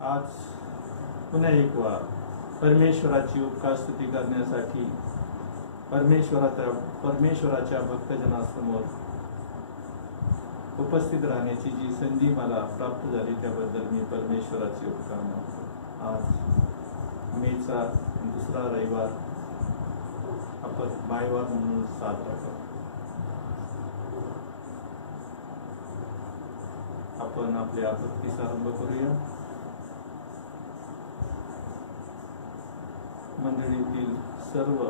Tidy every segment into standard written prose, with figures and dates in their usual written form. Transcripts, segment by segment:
आज पुन्हा एक वार परमेश्वराची उपकारस्तुती करण्यासाठी परमेश्वराच्या भक्तजनासमोर उपस्थित राहण्याची जी संधी मला प्राप्त झाली त्याबद्दल मी परमेश्वराचे उपकार मानतो। आज मेचा दुसरा रविवार आपण मायवार म्हणून साजरा करतो। आपण आपल्या भक्तीचा आरंभ करूया। मंडळीतील सर्व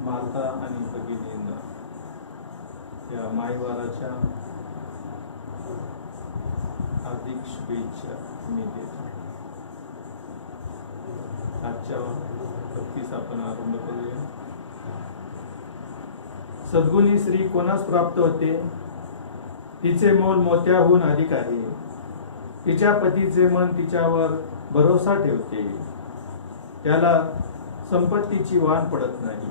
माता आणि भगिनींना या मायवाराच्या हार्दिक शुभेच्छा मी देतो। आजच्या भक्तीचा आपण आरंभ करूया। सद्गुणी स्त्री कोणास प्राप्त होते, तिचे मोल मोत्याहून अधिक आहे। तिच्या पतीचे मन तिच्यावर भरोसा ठेवते, त्याला संपत्तीची वाण पडत नाही।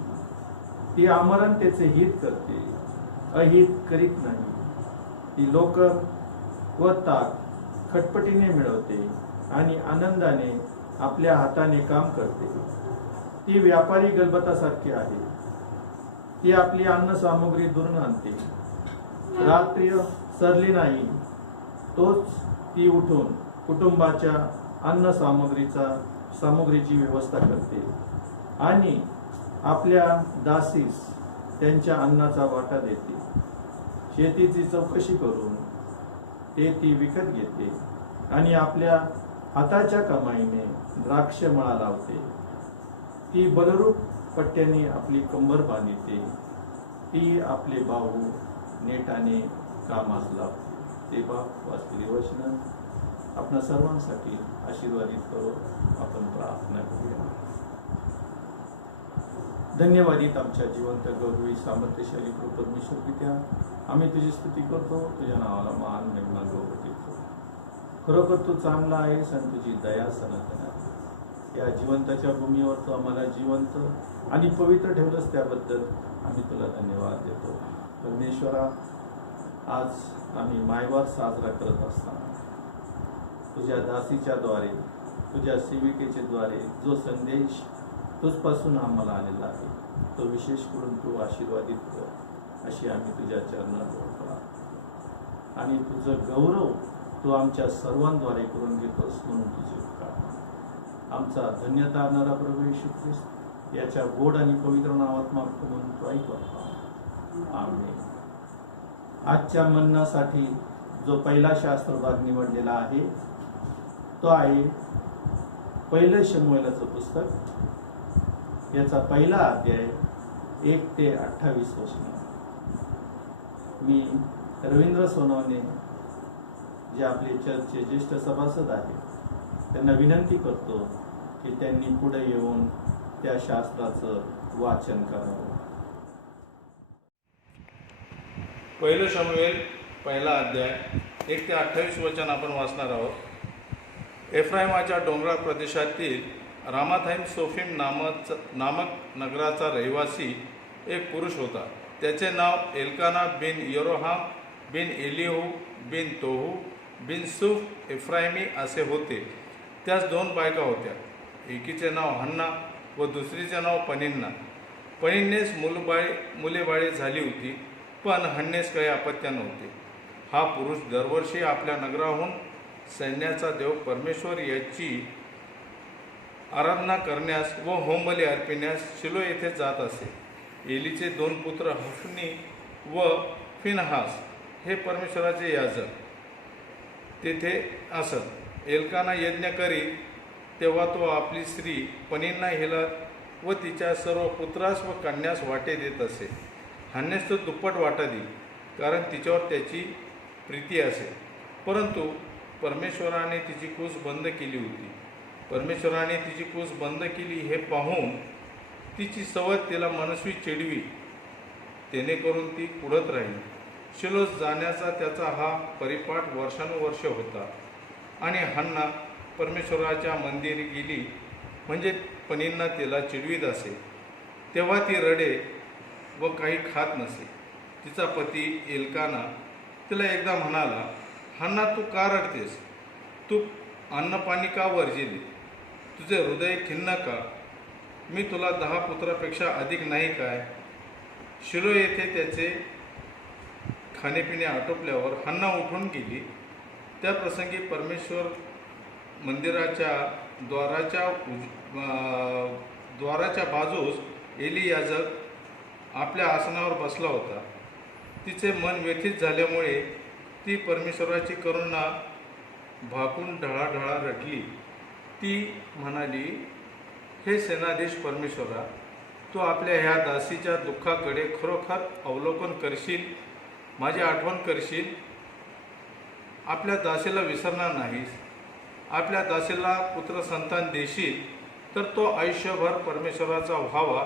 ती आमरणतेचे हित करते, अहित करीत नाही। ती लोकर व ताक खटपटीने मिळवते आणि आनंदाने आपल्या हाताने काम करते। ती व्यापारी गलबतासारखी आहे, ती आपली अन्न सामग्री दुरून आणते। रात्री सरली नाही तोच ती उठून कुटुंबाच्या अन्न सामग्रीची व्यवस्था करते आणि आपल्या दासीस त्यांच्या अन्नाचा वाटा देते। शेतीची चौकशी करून ती विकत घेते आणि आपल्या हाताच्या कमाईने द्राक्ष मळा लावते। ती बलरूप पट्ट्याने आपली कंबर बांधते, ती आपले बाहू नेटाने कामास लावते। ते बाप वाचलेली वचन आपल्या सर्वांसाठी आशीर्वादित करो। आपण प्रार्थना करूया। धन्यवादित आमच्या जिवंत गौरवी सामर्थ्यशाली परमेश्वर पित्या, आम्ही तुझी स्तुती करतो, तुझ्या नावाला मान महिमा गौरव देतो। खरोखर तू चांगला आहेस आणि तुझी दया सनातन आहे। या जिवंताच्या भूमीवर तू आम्हाला जिवंत आणि पवित्र ठेवलंस, त्याबद्दल आम्ही तुला धन्यवाद देतो। परमेश्वरा, आज आम्ही मायवार साजरा करत असताना तुझ्या दासीच्या द्वारे, तुझ्या सेविकेच्या द्वारे जो संदेश तुझपासून आम्हाला आलेला आहे, तो विशेष करून तू आशीर्वादित कर अशी आम्ही तुझ्या चरणात प्रार्थना। आणि तुझं गौरव तू आमच्या सर्वांद्वारे करून घेतोस, म्हणून तुझे उपकार। आमचा धन्यता आणणारा प्रभू येशू ख्रिस्त याच्या गोड आणि पवित्र नावात मागतो, म्हणून तू ऐक। आमेन। आजच्या मननासाठी जो पहिला शास्त्र भाग निवडलेला आहे तो आहे पहिलं शमूएलाचं पुस्तक, याचा पहिला अध्याय 1 ते 28 वचन। मी रवींद्र सोनवणे, जे आपले चर्चचे ज्येष्ठ सभासद आहेत, त्यांना विनंती करतो की त्यांनी पुढे येऊन त्या शास्त्राचं वाचन करावं। पहिलं शमूएल पहिला अध्याय 1 ते 28 वचन आपण वाचणार आहोत। एफ्राईमाच्या डोंगराळ प्रदेशातील रामाथाईम सोफीम नामक नगराचा रहिवासी एक पुरुष होता। त्याचे नाव एल्काना बिन यरोहाम बिन एलिहू बिन तोहू बिन सूफ एफ्राईमी असे होते। त्यास 2 बायका होत्या, एकीचे नाव हन्ना व दुसरीचे नाव पनिन्ना। पनिन्नेस मुलेबाळी झाली होती, पण हन्नेस काही अपत्य नव्हते। हा पुरुष दरवर्षी आपल्या नगराहून सैन्याचा देव परमेश्वर याची आराधना करण्यास व होमबली अर्पिण्यास शिलो येथे जात असे। एलीचे 2 पुत्र हफनी व फिनहास हे परमेश्वराचे याजक तेथे असत। एल्काना यज्ञ करी तेव्हा तो आपली स्त्री पनिन्ना हिला व तिच्या सर्व पुत्रास व कन्यास वाटे देत असे। हन्नेस तो दुप्पट वाटा देई, कारण तिच्यावर त्याची प्रीती असे। परंतु परमेश्वराने तिची कूस बंद केली होती। परमेश्वराने तिची कूस बंद केली हे पाहून तिची सवत तिला मनस्वी चिडवी, जेणेकरून ती कुढत राहिली। शिलोस जाण्याचा त्याचा हा परिपाठ वर्षानुवर्ष होता। आणि हन्ना परमेश्वराच्या मंदिरी गेली, म्हणजे पनिन्ना तिला चिडवीत असे, तेव्हा ती रडे व काही खात नसे। तिचा पती एल्काना तिला एकदा म्हणाला, हन्ना तू का रडतेस? तू अन्नपाणी का वर्जिली? तुझे हृदय खिन्न का? मी तुला 10 पुत्रापेक्षा अधिक नाही काय? शिलो येथे त्याचे खाणेपिणे आटोपल्यावर हन्ना उठून गेली. त्या प्रसंगी परमेश्वर मंदिराच्या द्वाराच्या बाजूस एली याजक आपल्या आसनावर बसला होता. तिचे मन व्यथित झाल्यामुळे ती परमेश्वराची करुणा भाकून ढळाढळा रडली. ती म्हणाली, हे सेनाधीश परमेश्वरा, तू आपल्या ह्या दासीच्या दुःखाकडे खरोखर अवलोकन करशील, माझी आठवण करशील. आपल्या दासीला विसरणार नाहीस. आपल्या दासीला पुत्र संतान देशील तर तो आयुष्यभर परमेश्वराचा व्हावा,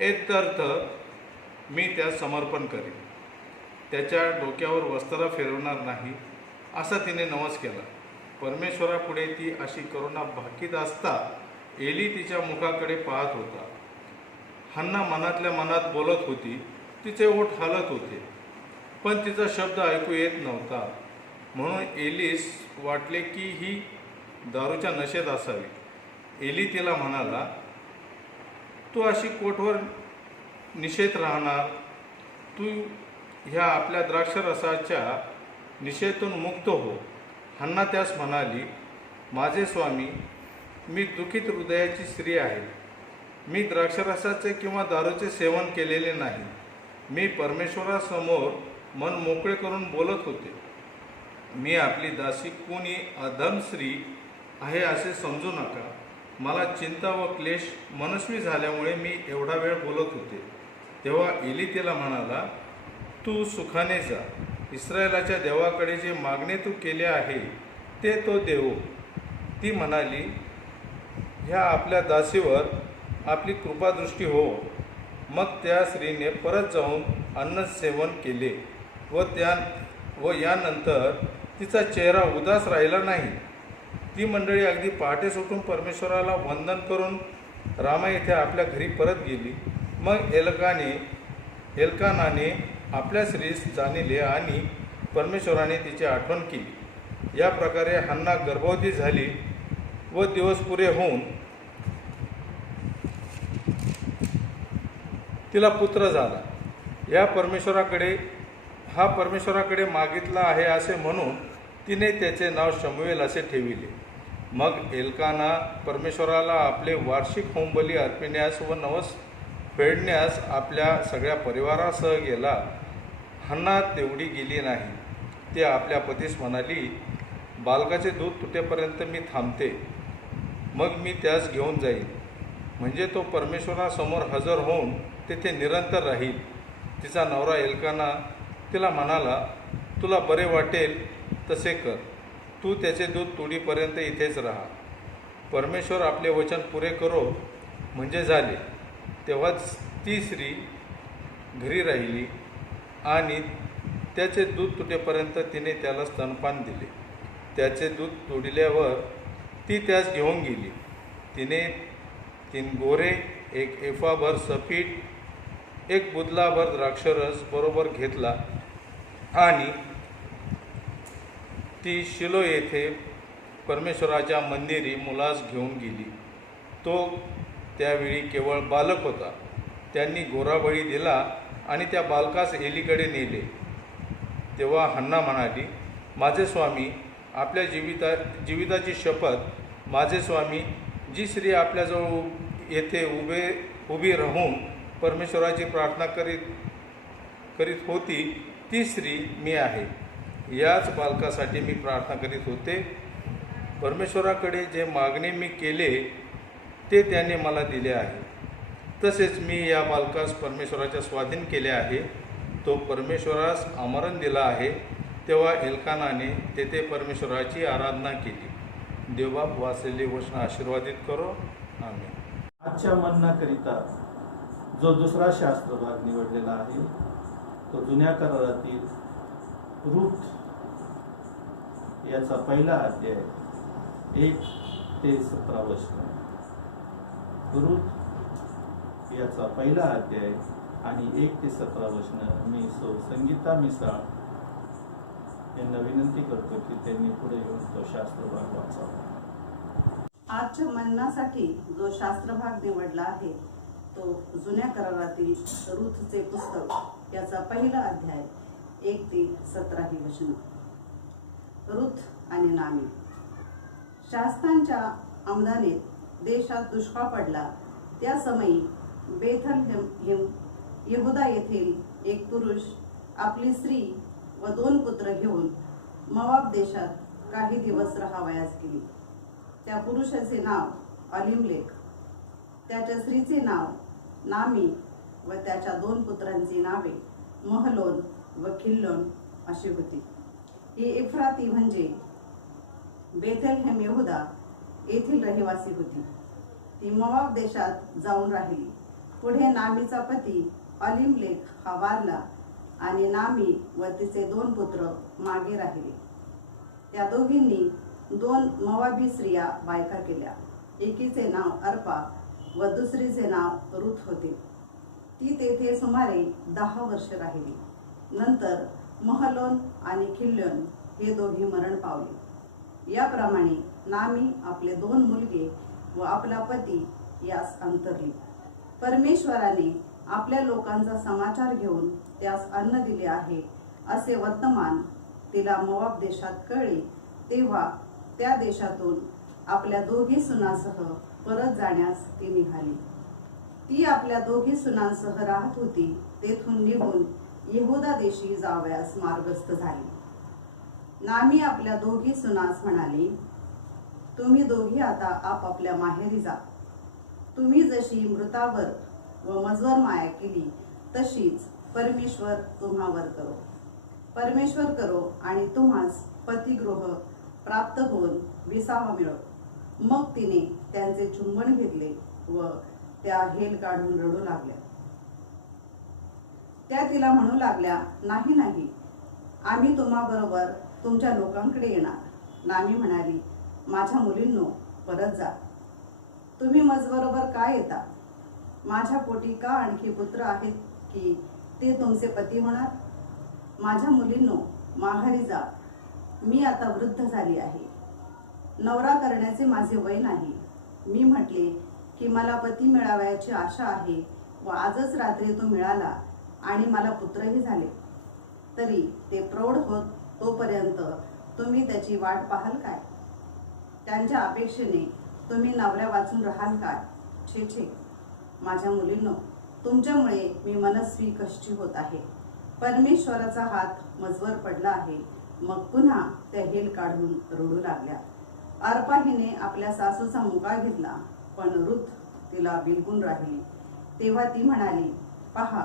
एतदर्थ मी त्यास समर्पण करेन. त्याच्या डोक्यावर वस्त्र फिरवणार नाही, असा तिने नवस केला. परमेश्वरापुढे ती अशी करुणा भाकीत असता एली तिच्या मुखाकडे पाहत होता. हन्ना मनातल्या मनात बोलत होती. तिचे ओठ हालत होते, पण तिचा शब्द ऐकू येत नव्हता. म्हणून एलीस वाटले की ही दारूच्या नशेत असावी. एली तिला म्हणाला, तू अशी कोठवर निशेत राहणार? तू ह्या आपल्या द्राक्षरसाच्या निशेतून मुक्त हो. हन्ना त्यास म्हणाली, माझे स्वामी, मी दुःखित हृदयाची स्त्री आहे. मी द्राक्षरसाचे किंवा दारूचे सेवन केलेले नाही. मी परमेश्वरासमोर मन मोकळे करून बोलत होते. मी आपली दासी कोणी अधम स्त्री आहे असे समजू नका. मला चिंता व क्लेश मनस्वी झाल्यामुळे मी एवढा वेळ बोलत होते. तेव्हा एली तिला म्हणाला, तू सुखाने जा. इस्रायलाच्या देवाकडे जे मागणे तू केले आहे ते तो देवो. ती म्हणाली, ह्या आपल्या दासीवर आपली कृपादृष्टी हो. मग त्या स्त्रीने परत जाऊन अन्न सेवन केले व यानंतर तिचा चेहरा उदास राहिला नाही. ती मंडळी अगदी पहाटे उठून परमेश्वराला वंदन करून रामा येथे आपल्या घरी परत गेली. मग एल्कानाने आपल्या स्त्रीस जाणिले आणि परमेश्वराने तिची आठवण केली. या प्रकारे हन्ना गर्भवती झाली व दिवस पुरे होऊन तिला पुत्र झाला. हा परमेश्वराकडे मागितला आहे असे म्हणून तिने त्याचे नाव शमूएल असे ठेविले. मग एल्काना परमेश्वराला आपले वार्षिक होमबली अर्पिण्यास व नवस फेडण्यास आपल्या सगळ्या परिवारासह गेला. हन्ना तेवढी गेली नाही. ती आपल्या पतीस म्हणाली, बालकाचे दूध तुटेपर्यंत मी थांबते, मग मी त्यास घेऊन जाईन, म्हणजे तो परमेश्वरासमोर हजर होऊन तेथे निरंतर राहील. तिचा नवरा एल्काना तिला म्हणाला, तुला बरे वाटेल तसे कर. तू त्याचे दूध तोडीपर्यंत इथेच राहा. परमेश्वर आपले वचन पुरे करो म्हणजे झाले. तेव्हाच ती स्त्री घरी राहिली आणि त्याचे दूध तुटेपर्यंत तिने त्याला स्तनपान दिले. त्याचे दूध तोडल्यावर ती त्यास घेऊन गेली. तिने 3 गोरे, 1 एफाभर सफीट, 1 बुदलाभर द्राक्षरस बरोबर घेतला आणि ती शिलो येथे परमेश्वराच्या मंदिरी मुलास घेऊन गेली. तो त्यावेळी केवळ बालक होता. त्यांनी गोराबळी दिला आणि त्या बालकास एलीकडे नेले. तेव्हा हन्ना म्हणाली, माझे स्वामी, आपल्या जीविताची शपथ, माझे स्वामी, जी स्त्री आपल्याजवळ येथे उभी राहून परमेश्वराची प्रार्थना करीत होती ती स्त्री मी आहे. याच बालकासाठी मी प्रार्थना करीत होते. परमेश्वराकडे जे मागणे मी केले ते त्याने मला दिले आहे. तसेच मी या बालकास परमेश्वराच्या स्वाधीन केले आहे. तो परमेश्वरास आमरण दिला आहे. तेव्हा एल्कानाने तेथे परमेश्वराची आराधना केली. देवबाप वाचलेले वचन आशीर्वादित करो. आमेन. आजच्या मननाकरिता जो दुसरा शास्त्र भाग निवडलेला आहे तो जुन्या करारातील रूथ याचा पहिला अध्याय 1 ते 17 वचन. रूथ याचा पहिला अध्याय आणि 1 ते 17 वचन मी संगीता मिसाळ यांना विनंती करतो की त्यांनी पुढे येऊन तो शास्त्रभाग वाचावा. आजच्या मननासाठी जो शास्त्रभाग निवडला आहे तो जुन्या करारातील रूथचे पुस्तक याचा पहिला अध्याय 1 ते 17 ही वचनं. रूथ आणि नामी. शास्त्रांच्या आमदानीत देशात दुष्काळ पडला त्या समयी बेथलहेम यहुदा येथील एक पुरुष आपली स्त्री व 2 पुत्र घेऊन मोआब देशात काही दिवस राहावयास गेली. त्या पुरुषाचे नाव अलिमलेक, त्याच्या स्त्रीचे नाव नामी व त्याच्या 2 पुत्रांची नावे महलोन व किल्लोन अशी होती. ही एफ्राती म्हणजे बेथलहेम यहुदा येथील रहिवासी होती. ती मोआब देशात जाऊन राहिली. पुढे नामीचा पती अलिमलेक हा वारला आणि नामी व तिचे 2 पुत्र मागे राहिले. त्या दोघींनी 2 मोआबी स्त्रिया बायका केल्या. एकीचे नाव अर्पा व दुसरीचे नाव रूथ होते. ती तेथे सुमारे 10 वर्ष राहिली. नंतर महलोन आणि किल्लोन हे दोघे मरण पावले. याप्रमाणे नामी आपले 2 मुलगे व आपला पती यास अंतरली. परमेश्वराने आपल्या लोकांचा समाचार घेऊन त्यास अन्न दिले आहे असे वर्तमान तिला मोआब देशात कळले. तेव्हा त्या देशातून आपल्या 2 सुनांसह परत जाण्यास ती निघाली. ती आपल्या 2 सुनांसह राहत होती. तेथून निघून यहुदा देशी जावयास मार्गस्थ झाली. नामी आपल्या 2 सुनास म्हणाली, तुम्ही दोघी आता आपापल्या माहेरी जा. तुम्ही जशी मृतावर व मजवर माया केली तशीच परमेश्वर तुम्हावर करो. परमेश्वर करो आणि तुम्हास पतिगृह प्राप्त होऊन विसावा मिळो. मग तिने त्यांचे चुंबन घेतले व त्या हेल काढून रडू लागल्या. त्या तिला म्हणू लागल्या, नाही नाही, आम्ही तुम्हाबरोबर तुमच्या लोकांकडे येणार. नामी म्हणाली, माझ्या मुलींनो परत जा. तुम्ही मजबरोबर का येता? माझ्या पोटी का आणखी पुत्र आहेत की ते तुमचे पती होणार? माझ्या मुलींनो माघारी जा. मी आता वृद्ध झाली आहे. नवरा करण्याचे माझे वय नाही. मी म्हटले की मला पती मिळावयाची आशा आहे व आजच रात्री तो मिळाला आणि मला पुत्रही झाले. तरी ते प्रौढ होत तोपर्यंत तुम्ही त्याची वाट पाहाल काय? त्यांच्या अपेक्षेने तुम्ही नवऱ्या वाचून राहाल काय? छे छे, माझ्या मुलींनो, तुमच्यामुळे मी मनस्वी कष्टी होत आहे. परमेश्वराचा हात मजवर पडला आहे. मग पुन्हा त्या हेल काढून रडू लागल्या. अर्पा हिने आपल्या सासूचा मुका घेतला, पण रूथ तिला बिलगून राहिली. तेव्हा ती म्हणाली, पहा,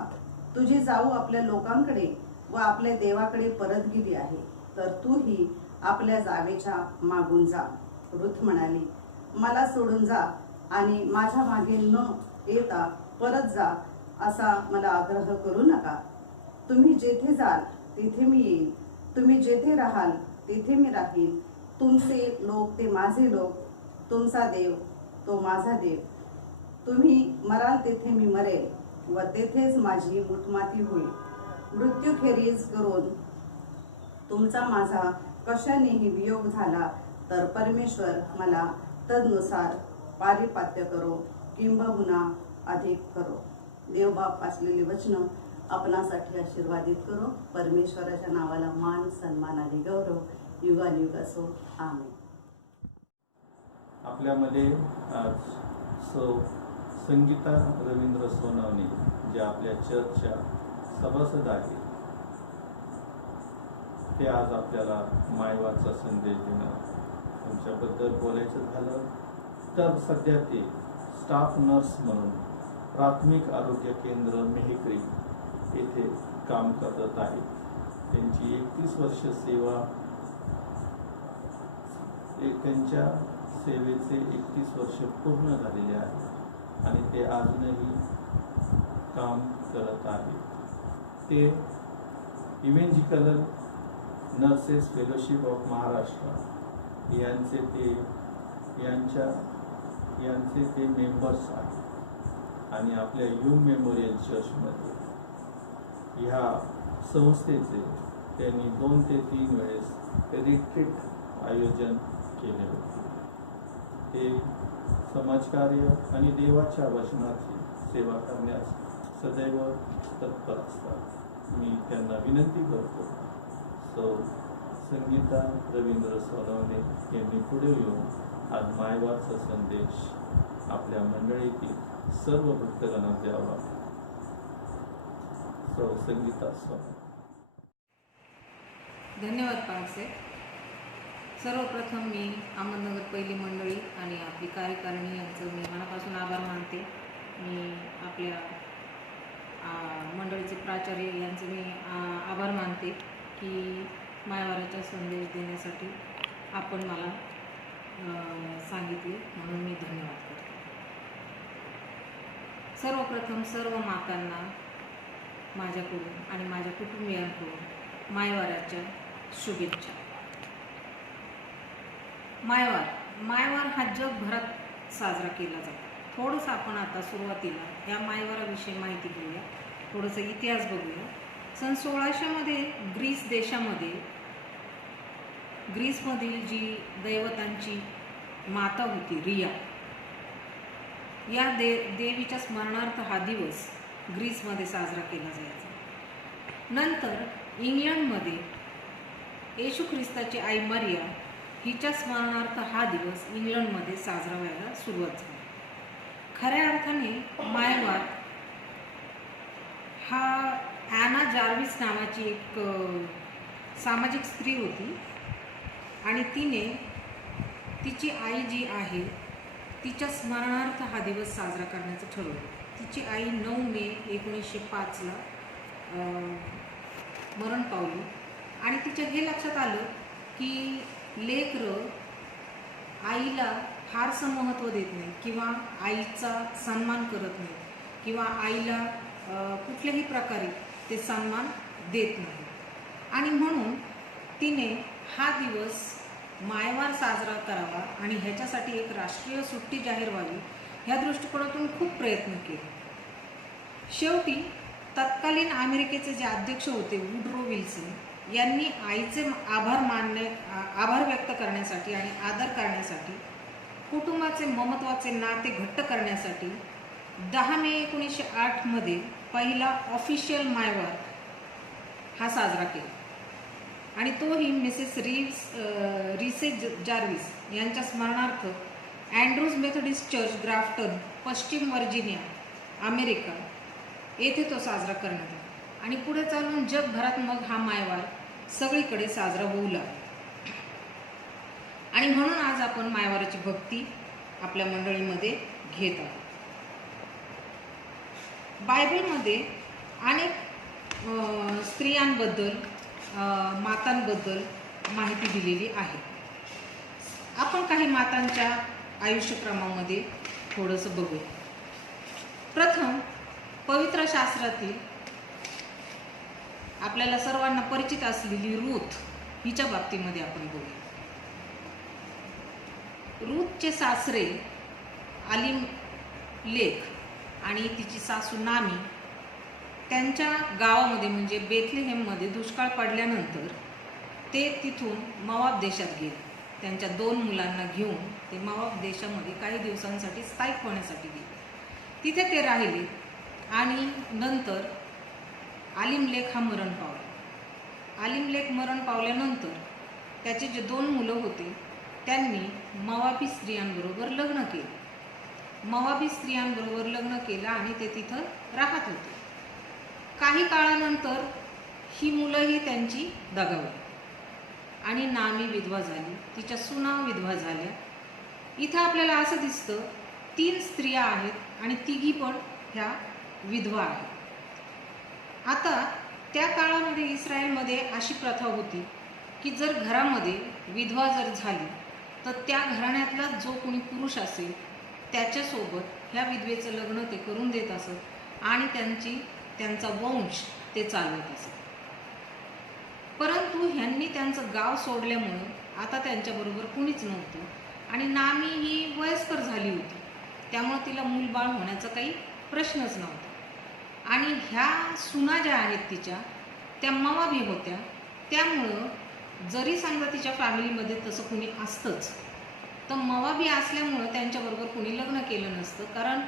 तुझी जाऊ आपल्या लोकांकडे व आपल्या देवाकडे परत गेली आहे, तर तूही आपल्या जावेच्या मागून जा. रूथ म्हणाली, मला सोडून जा आणि माझ्या मागे न येता परत जा असा मला आग्रह करू नका. तुम्ही जेथे जाल तिथे मी येईन. तुम्ही जेथे राहाल तिथे मी राहीन. तुमचे लोक ते माझे लोक, तुमचा देव तो माझा देव. तुम्ही मराल तेथे मी मरेल व तेथेच माझी मुठमाती होईल. मृत्यूखेरीज करून तुमचा माझा कशानेही वियोग झाला तर परमेश्वर मला तदनुसार पारिपात्य करो किंबहुना अधिक करो. देवबाप वाचलेली वचनं आपणासाठी आशीर्वादित करो. परमेश्वराच्या नावाला मान, सन्मान आणि गौरव युगानुयुग असो. आमेन. आपल्यामध्ये आज संगीता रवींद्र सोनवणे जे आपल्या चर्चच्या सभासद आहेत, ते आज आपल्याला मायवाचा संदेश देणार. त्यांच्याबद्दल बोलायचं झालं तर सध्या ते स्टाफ नर्स म्हणून प्राथमिक आरोग्य केंद्र मेहकरी येथे काम करत आहेत. त्यांची 31 वर्ष सेवा, त्यांच्या सेवेचे 31 वर्ष पूर्ण झालेले आहेत आणि ते अजूनही काम करत आहेत. ते इव्हेंजिकल नर्सेस फेलोशिप ऑफ महाराष्ट्र यांचे ते मेंबर्स आहेत आणि आपल्या यंग मेमोरियल चर्चमध्ये ह्या संस्थेचे त्यांनी 2 ते 3 वेळेस रिट्रीट आयोजन केले होते. ते समाजकार्य आणि देवाच्या वचनाची सेवा करण्यास सदैव तत्पर असतात. मी त्यांना विनंती करतो, सौ संगीता रवींद्र सोनवणे यांनी पुढे येऊन आज मायवारचा संदेश आपल्या मंडळीतील सर्व भक्तगणांना द्यावा. सौ संगीता सोनवणे. धन्यवाद पारसे. सर्वप्रथम मी अहमदनगर पहिली मंडळी आणि आपली कार्यकारिणी यांचं मी मनापासून आभार मानते. मी आपल्या मंडळीचे प्राचार्य यांचे मी आभार मानते की मायवाराचा संदेश देण्यासाठी आपण मला सांगितले, म्हणून मी धन्यवाद करते. सर्वप्रथम सर्व मातांना माझ्याकडून आणि माझ्या कुटुंबियांकडून मायवाराच्या शुभेच्छा. मायवार हा जगभरात साजरा केला जातो. थोडंसं आपण आता सुरुवातीला या मायवाराविषयी माहिती घेऊया, थोडंसं इतिहास बघूया. सन 1600 ग्रीस देशामध्ये ग्रीसमधील जी दैवतांची माता होती रिया, या देवीच्या स्मरणार्थ हा दिवस ग्रीसमध्ये साजरा केला जायचा. नंतर इंग्लंडमध्ये येशू ख्रिस्ताची आई मरिया हिच्या स्मरणार्थ हा दिवस इंग्लंडमध्ये साजरा व्हायला सुरुवात झाली. खऱ्या अर्थाने मायवार हा ॲना जार्विस नावाची एक सामाजिक स्त्री होती आणि तिने तिची आई जी आहे तिच्या स्मरणार्थ हा दिवस साजरा करण्याचं ठरवलं. तिची आई 9 मे 1905 मरण पावली आणि तिच्या हे लक्षात आलं की लेकरं आईला फारसं महत्त्व देत नाही किंवा आईचा सन्मान करत नाही किंवा आईला कुठल्याही प्रकारे ते सन्मान देत नाही, आणि म्हणून तिने हा दिवस मायवार साजरा करावा आणि ह्याच्यासाठी एक राष्ट्रीय सुट्टी जाहीर व्हावी ह्या दृष्टिकोनातून खूप प्रयत्न केले. शेवटी तत्कालीन अमेरिकेचे जे अध्यक्ष होते वुडरो विल्सन यांनी आईचे आभार व्यक्त करण्यासाठी आणि आदर करण्यासाठी, कुटुंबाचे ममत्वाचे नाते घट्ट करण्यासाठी 10 मे 1908 पहिला ऑफिशियल मायवार हा साजरा केला आणि तोही मिसेस रिसे जार्विस यांच्या स्मरणार्थ अँड्रूज मेथोडिस्ट चर्च ग्राफ्टन, पश्चिम व्हर्जिनिया, अमेरिका येथे तो साजरा करण्यात आला आणि पुढे चालून जगभरात मग हा मायवार सगळीकडे साजरा होऊ लागला. आणि म्हणून आज आपण मायवाराची भक्ती आपल्या मंडळीमध्ये घेत आहोत. बायबलमध्ये अनेक स्त्रियांबद्दल, मातांबद्दल माहिती दिलेली आहे. आपण काही मातांच्या आयुष्यक्रमामध्ये थोडंसं बघूया. प्रथम पवित्र शास्त्रातील आपल्याला सर्वांना परिचित असलेली रूथ हिच्या बाबतीमध्ये आपण बघूया. रूथचे सासरे अलीमेलेक आणि तिची सासू नामी त्यांच्या गावामध्ये म्हणजे बेथलेहेममध्ये दुष्काळ पडल्यानंतर ते तिथून मोआब देशात गेले. त्यांच्या 2 मुलांना घेऊन ते मोआब देशामध्ये काही दिवसांसाठी स्थायिक होण्यासाठी गेले. तिथे ते राहिले आणि नंतर अलीमेलेक हा मरण पावला. अलीमेलेक मरण पावल्यानंतर त्याचे जे 2 मुलं होते त्यांनी मोआबी स्त्रियांबरोबर लग्न केले. मोआबी स्त्रियांबरोबर लग्न केलं आणि ते तिथं राहत होते. काही काळानंतर ही मुलंही त्यांची दगावली आणि नामी विधवा झाली, तिच्या सुना विधवा झाल्या. इथं आपल्याला असं दिसतं 3 स्त्रिया आहेत आणि तिघी पण ह्या विधवा आहेत. आता त्या काळामध्ये इस्रायलमध्ये अशी प्रथा होती की जर घरामध्ये विधवा जर झाली तर त्या घराण्यातला जो कोणी पुरुष असेल त्याच्यासोबत ह्या विधवेचं लग्न ते करून देत असत आणि त्यांचा वंश ते चालवत असत. परंतु ह्यांनी त्यांचं गाव सोडल्यामुळं आता त्यांच्याबरोबर कुणीच नव्हतं आणि नामी ही वयस्कर झाली होती, त्यामुळं तिला मूलबाळ होण्याचा काही प्रश्नच नव्हता. आणि ह्या सुना ज्या आहेत तिच्या त्या मोआबी होत्या, त्यामुळं जरी समजा तिच्या फॅमिलीमध्ये तसं कुणी असतंच, तर मवाबी असल्यामुळं त्यांच्याबरोबर कुणी लग्न केलं नसतं. कारण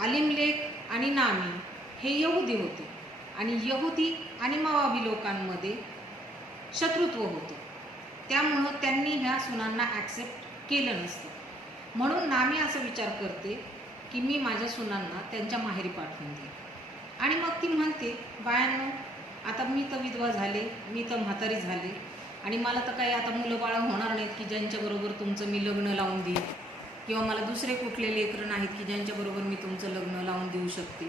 अलिमलेक आणि नामी हे यहुदी होते आणि यहुदी आणि मवाबी लोकांमध्ये शत्रुत्व होतं. त्यामुळं त्यांनी ह्या सुनांना ॲक्सेप्ट केलं नसतं. म्हणून नामी असा विचार करते की मी माझ्या सुनांना त्यांच्या माहेरी पाठवून देईन. आणि मग ती म्हणते, बायांनो, आता मी तर विधवा झाले, मी तर म्हातारी झाले आणि मला तर काही आता मुलं बाळं होणार नाहीत की ज्यांच्याबरोबर तुमचं मी लग्न लावून देईन, किंवा मला दुसरे कुठले लेकरं नाहीत की ज्यांच्याबरोबर मी तुमचं लग्न लावून देऊ शकते,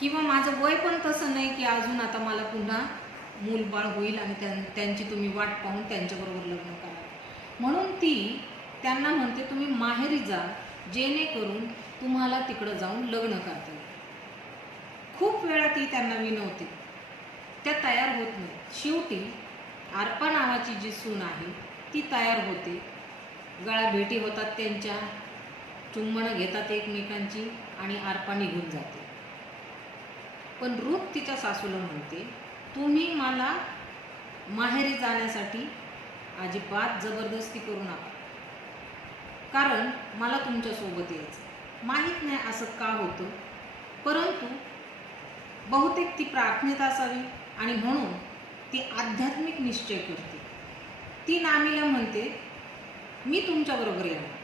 किंवा माझं वय पण तसं नाही की अजून आता मला पुन्हा मूलबाळ होईल आणि त्यांची तुम्ही वाट पाहून त्यांच्याबरोबर लग्न करा. म्हणून ती त्यांना म्हणते, तुम्ही माहेरी जा, जेणेकरून तुम्हाला तिकडं जाऊन लग्न करता येईल. खूप वेळा ती त्यांना विनवते, त्या तयार होत नाही. शेवटी अर्पा नावाची जी सून आहे ती तयार होते. गळा भेटी होतात त्यांच्या, चुंबनं घेतात एकमेकांची आणि अर्पा निघून जाते. पण रूप तिच्या सासूला म्हणते, तुम्ही मला माहेरी जाण्यासाठी अजिबात जबरदस्ती करू नका, कारण मला तुमच्यासोबत यायचं. माहीत नाही असं का होतं, परंतु बहुतेक ती प्रार्थनेत असावी आणि म्हणून ती आध्यात्मिक निश्चय करते. ती नामीला म्हणते, मी तुमच्याबरोबर येणार,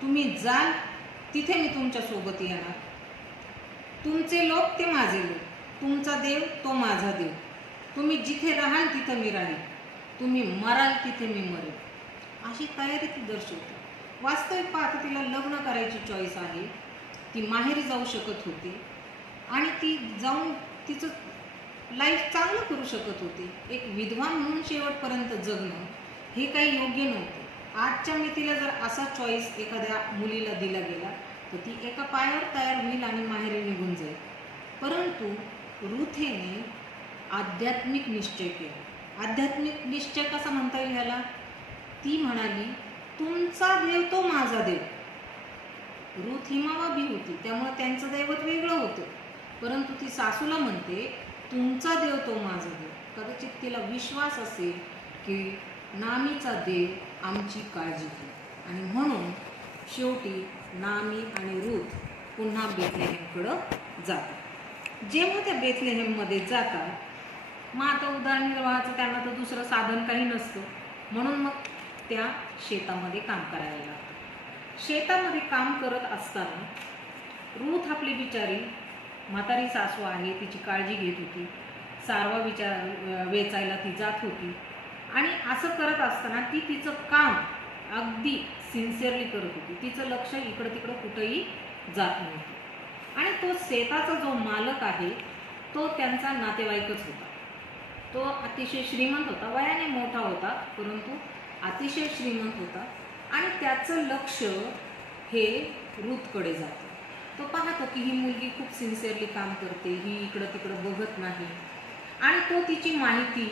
तुम्ही जाल तिथे मी तुमच्यासोबत येणार. तुमचे लोक ते माझे लोक, तुमचा देव तो माझा देव. तुम्ही जिथे राहाल तिथं मी राहील, तुम्ही मराल तिथे मी मरेल. अशी तयारी ती दर्शवते. वास्तविक पाहता तिला लग्न करायची चॉईस आहे. ती माहेरी जाऊ शकत होती आणि ती जाऊन तिचं लाईफ चांगलं करू शकत होती. एक विधवा म्हणून शेवटपर्यंत जगणं हे काही योग्य नव्हतं. आजच्या मितीला जर असा चॉईस एखाद्या मुलीला दिला गेला तर ती एका पायावर तयार होईल आणि माहेरी निघून जाईल. परंतु रुथेने आध्यात्मिक निश्चय केला. आध्यात्मिक निश्चय कसा म्हणता येईल ह्याला? ती म्हणाली, तुमचा देव तो माझा देव. रुथ ही मावाबी होती, त्यामुळे त्यांचं दैवत वेगळं होतं. परंतु ती सासूला म्हणते, तुमचा देव तो माझा देव. कदाचित तिला विश्वास असेल की नामीचा देव आमची काळजी घेईल. आणि म्हणून शेवटी नामी आणि रूथ पुन्हा बेथलेहेमकडं जातात. जेव्हा त्या बेथलेहेममध्ये जातात, मग आता उदरनिर्वाहाचं त्यांना तर दुसरं साधन काही नसतं, म्हणून मग त्या शेतामध्ये काम करायला लागतात. शेतामध्ये काम करत असताना रूथ आपली बिचारी म्हातारी सासू आहे, तिची काळजी घेत होती. सारवा वेचायला ती जात होती आणि असं करत असताना ती तिचं काम अगदी सिन्सिअरली करत होती. तिचं लक्ष इकडं तिकडं कुठंही जात नव्हतं. आणि तो शेताचा जो मालक आहे तो त्यांचा नातेवाईकच होता. तो अतिशय श्रीमंत होता, वयाने मोठा होता, परंतु अतिशय श्रीमंत होता. आणि त्याचं लक्ष हे रूथकडे जातं. तो पाहतो की ही मुलगी खूप सिन्सिअरली काम करते, ही इकडं तिकडं बघत नाही, आणि तो तिची माहिती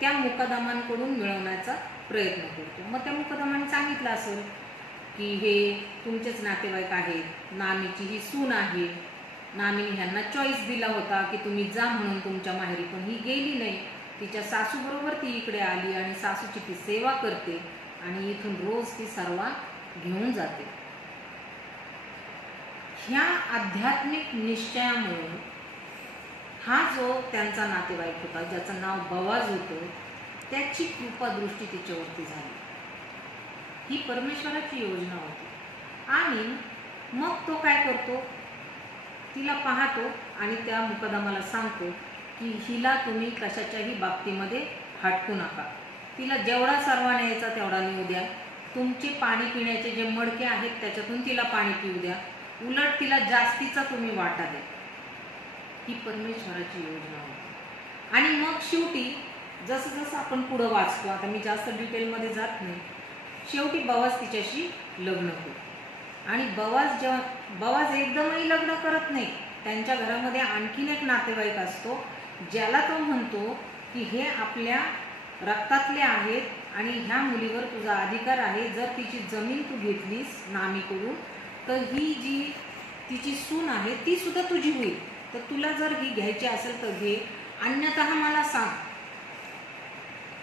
त्या मुकादमांकडून मिळवण्याचा प्रयत्न करतो. मग त्या मुकादमाने सांगितलं असेल की हे तुमचेच नातेवाईक आहेत, नामीची ही सून आहे, नामीने ह्यांना चॉईस दिला होता की तुम्ही जा म्हणून तुमच्या माहेरी, पण ही गेली नाही. तिच्या सासूबरोबर ती इकडे आली आणि सासूची ती सेवा करते आणि इथून रोज ती सर्वा घेऊन जाते. ह्या आध्यात्मिक निश्चयामुळे हा जो त्यांचा नातेवाईक होता, ज्याचं नाव बवाज होतं, त्याची कृपादृष्टी तिच्यावरती झाली. ही परमेश्वराची योजना होती. आणि मग तो काय करतो, तिला पाहतो आणि त्या मुकदमाला सांगतो की हिला तुम्ही कशाच्याही बाबतीमध्ये हटकू नका. तिला जेवढा सर्वा न्यायचा तेवढा नेऊ द्या. तुमचे पाणी पिण्याचे जे मडके आहेत त्याच्यातून तिला पाणी पिऊ द्या. उलट तिला जास्तीचा तुम्ही वाटा द्या. ही परमेश्वराची योजना होती. आणि मग शेवटी जसं जसं आपण पुढं वाचतो, आता मी जास्त डिटेलमध्ये जात नाही, शेवटी बवाज तिच्याशी लग्न होतं. आणि बवाज एकदमही लग्न करत नाही. त्यांच्या घरामध्ये आणखीन एक नातेवाईक असतो ज्याला तो म्हणतो की हे आपल्या रक्तातले आहेत आणि ह्या मुलीवर तुझा अधिकार आहे. जर तिची जमीन तू घेतलीस नामीकडून तर ही जी तिची सून आहे ती सुद्धा तुझी होईल. तर तुला जर ही घ्यायची असेल तर घे, अन्यथा मला सांग.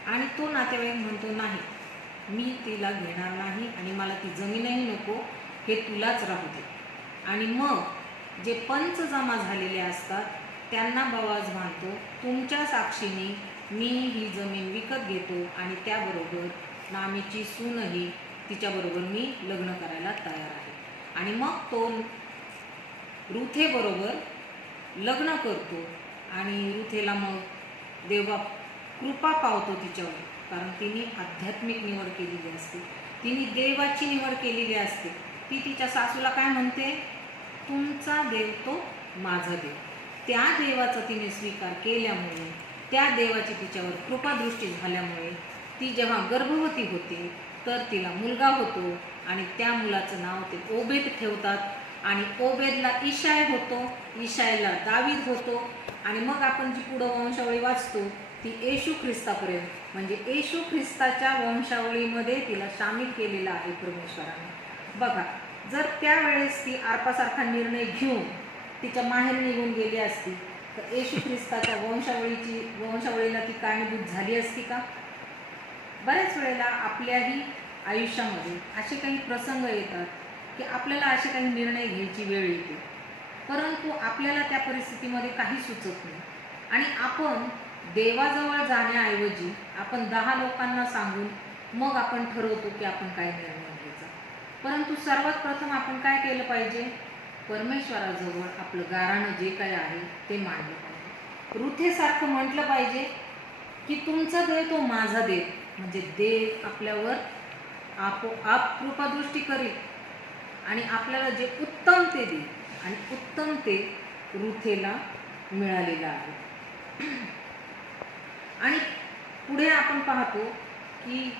आणि तो नातेवाईक म्हणतो नाही, मी तिला घेणार नाही आणि मला ती जमीनही नको, हे तुलाच राहू दे. आणि मग जे पंच जमा झालेले असतात त्यांना बवाज बांधतो, तुमच्या साक्षीने मी ही जमीन विकत घेतो आणि त्याबरोबर नामीची सूनही तिच्याबरोबर मी लग्न करायला तयार आहे. आणि मग तो रुथेबरोबर लग्न करतो आणि रुथेला मग देवबाप कृपा पावतो तिच्यावर, कारण तिने आध्यात्मिक निवड केलेली असते, तिने देवाची निवड केलेली असते. ती तिच्या सासूला काय म्हणते, तुमचा देव तो माझा देव. त्या देवाचा तिने स्वीकार केल्यामुळे, त्या देवाची तिच्यावर कृपादृष्टी झाल्यामुळे ती जेव्हा गर्भवती होते तर तिला मुलगा होतो आणि त्या मुलाचं नाव ते ओबेद ठेवतात आणि ओबेदला इशाय होतो, इशायला दावीद होतो आणि मग आपण जी पुढं वंशावळी वाचतो ती येशू ख्रिस्तापर्यंत, म्हणजे येशू ख्रिस्ताच्या वंशावळीमध्ये तिला सामील केलेलं आहे परमेश्वराने. बघा, जर त्यावेळेस ती आरपासारखा निर्णय घेऊन तिच्या माहेर निघून गेली असती तर येशू ख्रिस्ताच्या वंशावळीला ती कारणीभूत झाली असती का? बऱ्याच वेळेला आपल्याही आयुष्यामध्ये असे काही प्रसंग येतात की आपल्याला असे काही निर्णय घ्यायची वेळ येते, परंतु आपल्याला त्या परिस्थितीमध्ये काही सुचत नाही आणि आपण देवाजवळ जाण्याऐवजी आपण 10 लोकांना सांगून मग आपण ठरवतो की आपण काय निर्णय घ्यायचा. परंतु सर्वात प्रथम आपण काय केलं पाहिजे, परमेश्वराजवळ आपलं गाऱ्हाणं जे काय आहे ते मांडलं पाहिजे. रुथेसारखं म्हटलं पाहिजे की तुमचा देव तो माझा देव, म्हणजे देव आपल्यावर आपोआप कृपादृष्टी करेल आणि आपल्याला जे उत्तम ते देईल आणि उत्तम ते रुथेला मिळालेलं आहे. आणि पुढे आपण पाहतो की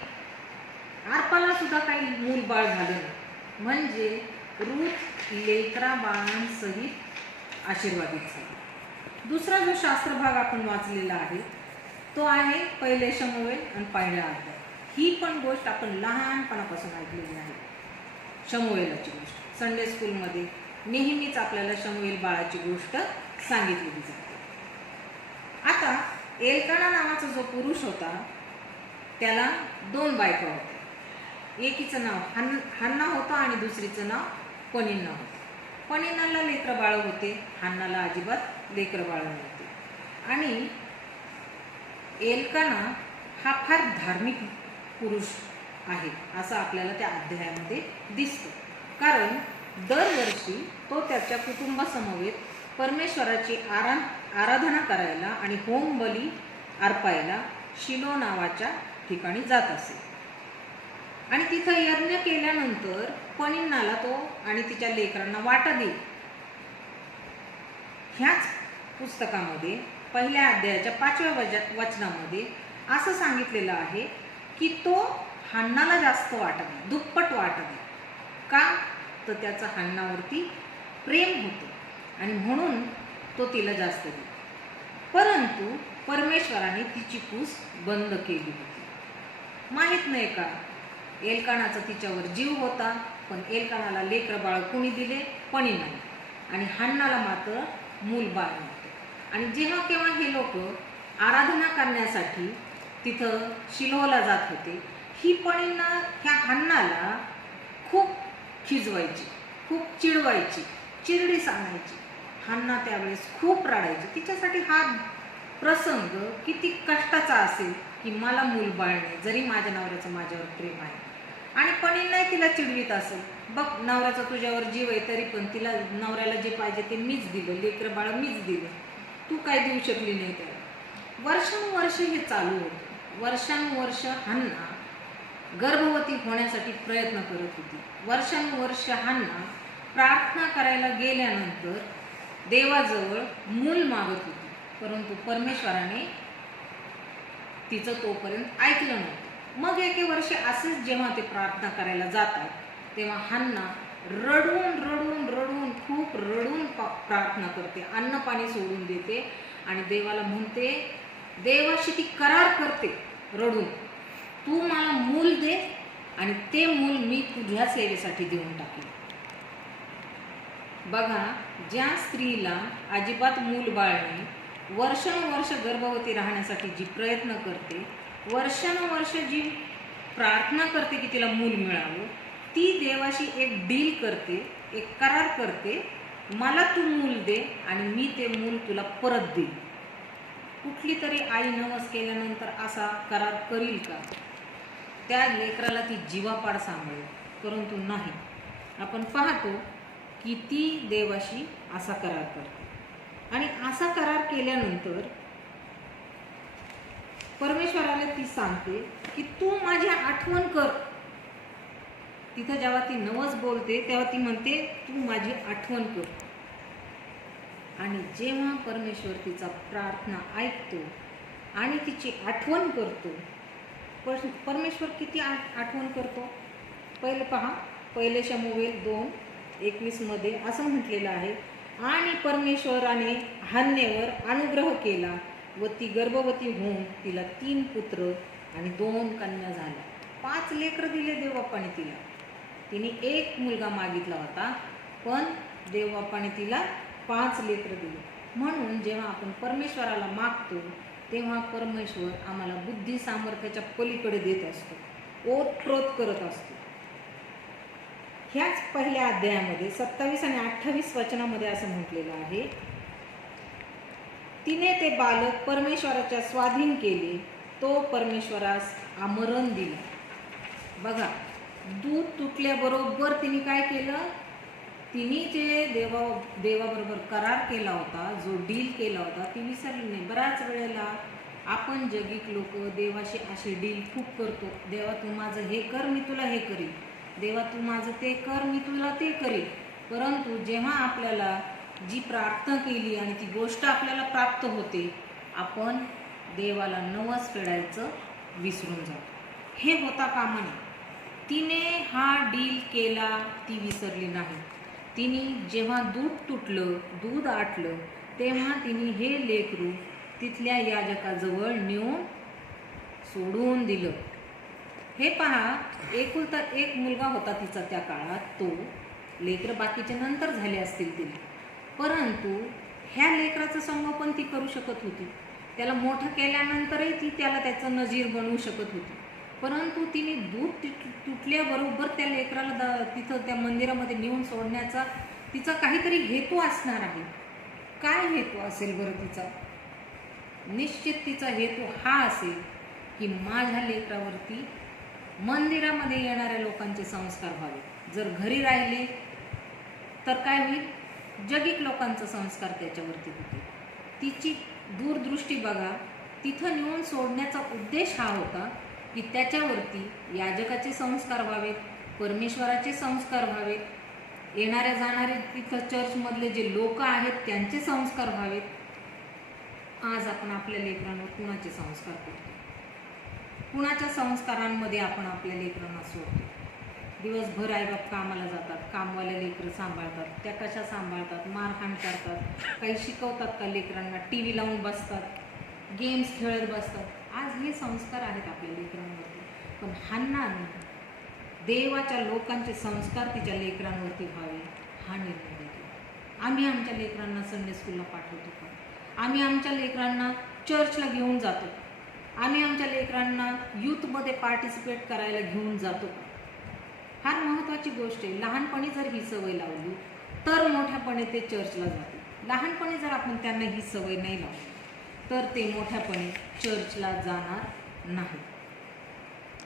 आरपाला सुद्धा काही मूलबाळ झालं नाही, म्हणजे रूथ लेकरा बाळांसहित आशीर्वादित झाली. दुसरा जो शास्त्रभाग आपण वाचलेला आहे तो आहे पहिले शमूएल आणि पहिला अध्याय. ही पण गोष्ट आपण लहानपणापासून ऐकलेली आहे, शमूएलाची गोष्ट. संडे स्कूलमध्ये नेहमीच आपल्याला शमूएल बाळाची गोष्ट सांगितलेली जाते. आता एल्काना नावाचा जो पुरुष होता त्याला 2 बायका होत्या. एकीचं नाव हन्ना होतं आणि दुसरीचं नाव पनिन्ना होतं. पनिन्नाला लेकरं बाळ होते, हन्नाला अजिबात लेकरं बाळ नव्हते. आणि एल्काना हा फार धार्मिक पुरुष आहे असं आपल्याला त्या अध्यायामध्ये दिसतं, कारण दरवर्षी तो त्याच्या कुटुंबासमवेत परमेश्वराची आराधना करायला आणि होम बली अर्पायला शिलो नावाच्या ठिकाणी जात असे. आणि तिथं यज्ञ केल्यानंतर पनिन्नाला तो आणि तिच्या लेकरांना वाटा देईल. ह्याच पुस्तकामध्ये पहिल्या अध्यायाच्या 5व्या वचनामध्ये असं सांगितलेलं आहे की तो हन्नाला जास्त वाटा दे, दुप्पट वाटा दे. का? तर त्याचं हन्नावरती प्रेम होतं आणि म्हणून तो तिला जास्त दे. परंतु परमेश्वराने तिची पूस बंद केली होती. माहीत नाही का, एल्कानाचा तिच्यावर जीव होता, पण एल्कानाला लेकरं बाळ कुणी दिले? पनिन्नाने. आणि हन्नाला मात्र मूलबाळ नव्हतं. आणि जेव्हा केव्हा हे लोक आराधना करण्यासाठी तिथं शिलोला जात होते, ही पनिन्ना ह्या हन्नाला खूप खिजवायची, खूप चिडवायची, चिरडीस आणायची. हन्ना त्यावेळेस खूप रडायची. तिच्यासाठी हा प्रसंग किती कष्टाचा असेल की मला मूलबाळ नाही, जरी माझ्या नवऱ्याचं माझ्यावर प्रेम आहे. आणि पनिन्ना तिला चिडवीत असेल, बघ नवऱ्याचा तुझ्यावर जीव आहे तरी पण तिला नवऱ्याला जे पाहिजे ते मीच दिलं, लेकरं बाळ मीच दिलं, तू काय देऊ शकली नाही त्याला. वर्षानुवर्ष हे चालू होतं. वर्षानुवर्ष हन्ना गर्भवती होण्यासाठी प्रयत्न करत होती. वर्षानुवर्ष हन्ना प्रार्थना करायला गेल्यानंतर देवाजवळ मूल मागत होती, परंतु परमेश्वराने तिचं तोपर्यंत ऐकलं नव्हतं. मग एके वर्षी असेच जेव्हा ते प्रार्थना करायला जातात तेव्हा हन्ना रडून रडून रडून खूप रडून प्रार्थना करते, अन्न पाणी सोडून देते आणि देवाला म्हणते, देवाशी ती करार करते रडून, तू मला मूल दे आणि ते मूल मी तुझ्या सेवेसाठी देऊन टाकेन. बघा, ज्या स्त्रीला अजिबात मूल बाळ नाही, वर्षानुवर्ष गर्भवती राहण्यासाठी जी प्रयत्न करते, वर्षानुवर्ष जी प्रार्थना करते की तिला मूल मिळावं, ती देवाशी एक डील करते, एक करार करते, मला तू मूल दे आणि मी ते मूल तुला परत देईन. कुठली तरी आई नवस केल्यानंतर असा करार करील का? त्या लेकराला ती जीवापाड सांभाळेल, परंतु नाही. आपण पाहतो की ती देवाशी असा करार करते आणि असा करार केल्यानंतर परमेश्वराला ती सांगते की तू माझी आठवण कर. तिथं जेव्हा ती नवस बोलते तेव्हा ती म्हणते तू माझी आठवण कर. आणि जेव्हा परमेश्वर तिचा प्रार्थना ऐकतो आणि तिची आठवण करतो, परमेश्वर किती आठवण करतो? पहिले पहा, पहिले शमूएल 2:21 मध्ये असं म्हटलेलं आहे, आणि परमेश्वराने हन्नेवर अनुग्रह केला व ती गर्भवती होऊन तिला 3 पुत्र आणि 2 कन्या झाल्या. 5 लेकरं दिले देवबापाने तिला. तिने 1 मुलगा मागितला होता, पण देवबापाने तिला 5 लेकरं दिली. म्हणून जेव्हा आपण परमेश्वराला मागतो तेव्हा परमेश्वर आम्हाला बुद्धी सामर्थ्याच्या पलीकडे देत असतो, ओतप्रोत करत असतो. ह्याच पहिल्या अध्यायामध्ये 27 आणि 28 वचनामध्ये असं म्हटलेलं आहे, तिने ते बालक परमेश्वराच्या स्वाधीन केले, तो परमेश्वरास आमरण दिला. बघा, दूध तुटल्याबरोबर तिने काय केलं? तिने जे देवाबरोबर करार केला होता, जो डील केला होता, ती विसरली नाही. बऱ्याच वेळेला आपण जगिक लोक देवाशी अशी डील खूप करतो. देवा तू माझं हे कर, मी तुला हे करीन. देवा तू माझं ते कर, मी तुला ते करीन. परंतु जेव्हा आपल्याला जी प्रार्थना केली आणि ती गोष्ट आपल्याला प्राप्त होते, आपण देवाला नवस फेडायचं विसरून जातो. हे होता कामा नये. तिने हा डील केला, ती विसरली नाही. तिने जेव्हा दूध तुटलं, दूध आटलं, तेव्हा तिने हे लेकरू तिथल्या याजकाजवळ नेऊन सोडून दिलं. हे पहा, एकुलता एक मुलगा होता तिचा त्या काळात. तो लेकर बाकीचे नंतर झाले असतील तिला, परंतु ह्या लेकराचं संगोपन ती करू शकत होती. त्याला मोठं केल्यानंतरही ती त्याला त्याचं नजीर बनवू शकत होती. परंतु तिने दूध तुटल्याबरोबर त्या लेकराला तिथं त्या मंदिरामध्ये नेऊन सोडण्याचा तिचा काहीतरी हेतू असणार आहे. काय हेतू असेल बरं तिचा? निश्चित तिचा हेतू हा असेल की माझ्या लेकरावरती मंदिरामध्ये येणाऱ्या लोकांचे संस्कार व्हावे. जर घरी राहिले तर काय होईल? जगिक लोकांचा संस्कार त्याच्यावरती होते. तिची दूरदृष्टी बघा. तिथं नेऊन सोडण्याचा उद्देश हा होता की त्याच्यावरती याजकाचे संस्कार व्हावेत, परमेश्वराचे संस्कार व्हावेत, येणाऱ्या जाणारे तिथं चर्चमधले जे लोक आहेत त्यांचे संस्कार व्हावेत. आज आपण आपल्या लेकरांवर कुणाचे संस्कार करतो? कुणाच्या संस्कारांमध्ये आपण आपल्या लेकरांना सोडतो? दिवसभर आईबाप कामाला जातात, कामवाल्या लेकरं सांभाळतात, त्या कशा सांभाळतात? मारहाण करतात, काही शिकवतात का लेकरांना? टी व्ही लावून बसतात, गेम्स खेळत बसतात. आज हे संस्कार आहेत आपल्या लेकरांवरती. पण हन्नाने देवाच्या लोकांचे संस्कार तिच्या लेकरांवरती व्हावे हा निर्णय घेतला. आम्ही आमच्या लेकरांना संडे स्कूलला पाठवतो का? आम्ही आमच्या लेकरांना चर्चला घेऊन जातो? आम्ही आमच्या लेकरांना यूथमध्ये पार्टिसिपेट करायला घेऊन जातो का? फार महत्त्वाची गोष्ट आहे. लहानपणी जर ही सवय लावली तर मोठ्यापणे ते चर्चला जाते. लहानपणी जर आपण त्यांना ही सवय नाही लावली तर ते मोठ्यापणे चर्चला जाणार नाही.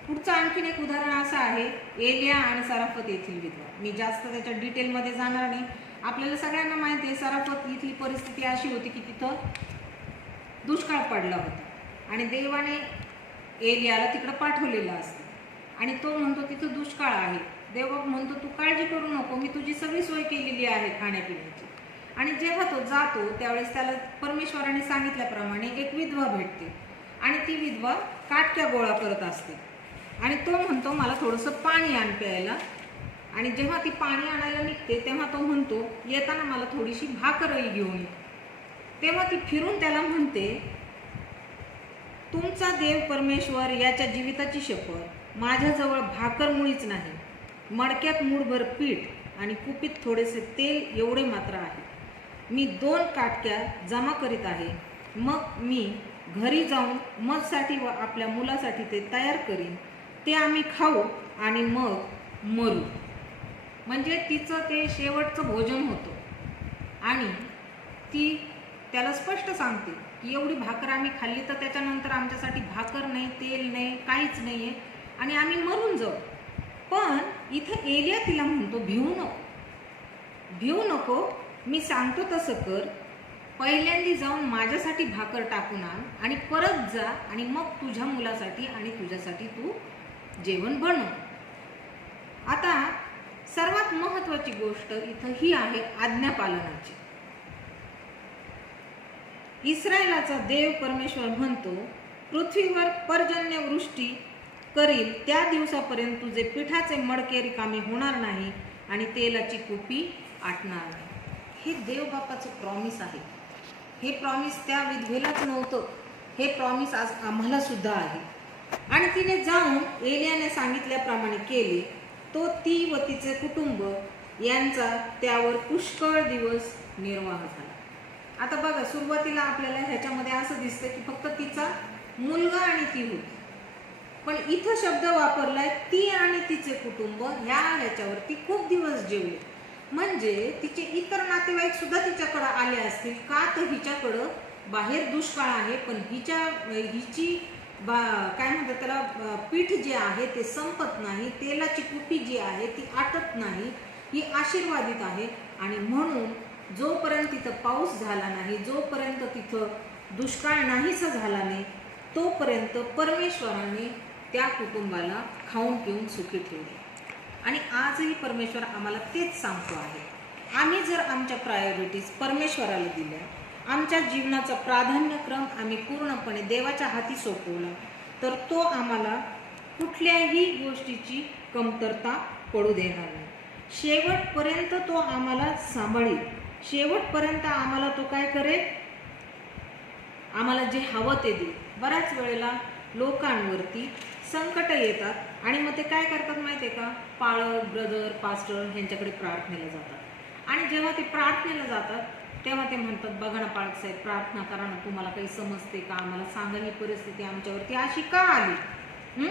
पुढचं आणखीन एक उदाहरण असं आहे, एलिया आणि सराफत येथील विधवा. मी जास्त त्याच्या डिटेलमध्ये जाणार नाही. आपल्याला सगळ्यांना माहिती आहे सराफत इथली परिस्थिती अशी होती की तिथं दुष्काळ पडला होता आणि देवाने एलियाला तिकडं पाठवलेलं असतं आणि तो म्हणतो तिथं दुष्काळ आहे. देव म्हणतो तू काळजी करू नको, मी तुझी सगळी सोय केलेली आहे खाण्यापिण्याची. आणि जेव्हा तो जातो त्यावेळेस त्याला परमेश्वराने सांगितल्याप्रमाणे एक विधवा भेटते आणि ती विधवा काटक्या गोळा करत असते आणि तो म्हणतो मला थोडंसं पाणी आण प्यायला. आणि जेव्हा ती पाणी आणायला निघते तेव्हा तो म्हणतो येताना मला थोडीशी भाकरही घेऊन ये. तेव्हा ती फिरून त्याला म्हणते तुमचा देव परमेश्वर याच्या जीविताची शपथ, माझ्याजवळ भाकर मुळीच नाही, मडक्यात मूठभर पीठ आणि कुपीत थोडेसे तेल एवढे मात्र आहे. मी 2 काटक्या जमा करीत आहे. मग मी घरी जाऊन मजसाठी व आपल्या मुलासाठी ते तयार करीन, ते आम्ही खाऊ आणि मग मरू. म्हणजे तिचं ते शेवटचं भोजन होतं आणि ती त्याला स्पष्ट सांगते की एवढी भाकर आम्ही खाल्ली तर त्याच्यानंतर आमच्यासाठी भाकर नाही, तेल नाही, काहीच नाही आहे आणि आम्ही मरून जाऊ. पण इथं एलिया तिला म्हणतो, भिवू नको, मी सांगतो तसं कर. पहिल्यांदा जाऊन माझ्यासाठी भाकर टाकून आण आणि परत जा आणि मग तुझ्या मुलासाठी आणि तुझ्यासाठी तू जेवण बनव. आता सर्वात महत्त्वाची गोष्ट इथं ही आहे आज्ञापालनाची. इस्रायलाचा देव परमेश्वर म्हणतो, पृथ्वीवर पर्जन्यवृष्टी करील त्या दिवसापर्यंत तुझे पिठाचे मडके रिकामे होणार नाही आणि तेलाची कुपी आटणार नाही. हे देवबापाचं प्रॉमिस आहे. हे प्रॉमिस त्या विधवेलाच नव्हतं, हे प्रॉमिस आज आम्हाला सुद्धा आहे. आणि तिने जाऊन एलियाने सांगितल्याप्रमाणे केले. तो ती व तिचे कुटुंब यांचा त्यावर पुष्कळ दिवस निर्वाह झाला. आता बघा, सुरुवातीला आपल्याला ह्याच्यामध्ये असं दिसतं की फक्त तिचा मुलगा आणि ती होती, पण इथं शब्द वापरलाय ती आणि तिचे कुटुंब ह्याच्यावरती खूप दिवस जेवले. म्हणजे तिचे इतर नातेवाईक सुद्धा तिच्याकडे आले असतील का, तर हिच्याकडं बाहेर दुष्काळ आहे, पण हिची काय म्हणतात त्याला, पीठ जे आहे ते संपत नाही, तेलाची कुपी जी आहे ती आटत नाही, ही आशीर्वादित आहे. आणि म्हणून जोपर्यंत तिथं पाऊस झाला नाही, जोपर्यंत तिथं दुष्काळ नाहीसा झाला नाही, तोपर्यंत परमेश्वराने त्या कुटुंबाला खाऊन पिऊन सुखी ठेवले. आणि आजही परमेश्वर आम्हाला तेच सांगतो आहे. आम्ही जर आमच्या प्रायोरिटीज परमेश्वराला दिल्या, आमच्या जीवनाचा प्राधान्यक्रम आम्ही पूर्णपणे देवाच्या हाती सोपवला, तर तो आम्हाला कुठल्याही गोष्टीची कमतरता पडू देणार नाही. शेवटपर्यंत तो आम्हाला सांभाळेल. शेवटपर्यंत आम्हाला तो काय करेल, आम्हाला जे हवं ते देईल. बऱ्याच वेळेला लोकांवरती संकट येतात आणि मग ते काय करतात माहिती आहे का, पाळक, ब्रदर, पास्टर ह्यांच्याकडे प्रार्थनेला जातात. आणि जेव्हा ते प्रार्थनेला जातात तेव्हा ते म्हणतात, बघा ना पाळक साहेब, प्रार्थना करा ना, तुम्हाला काही समजते का, आम्हाला सांगा ही परिस्थिती आमच्यावरती अशी का आली.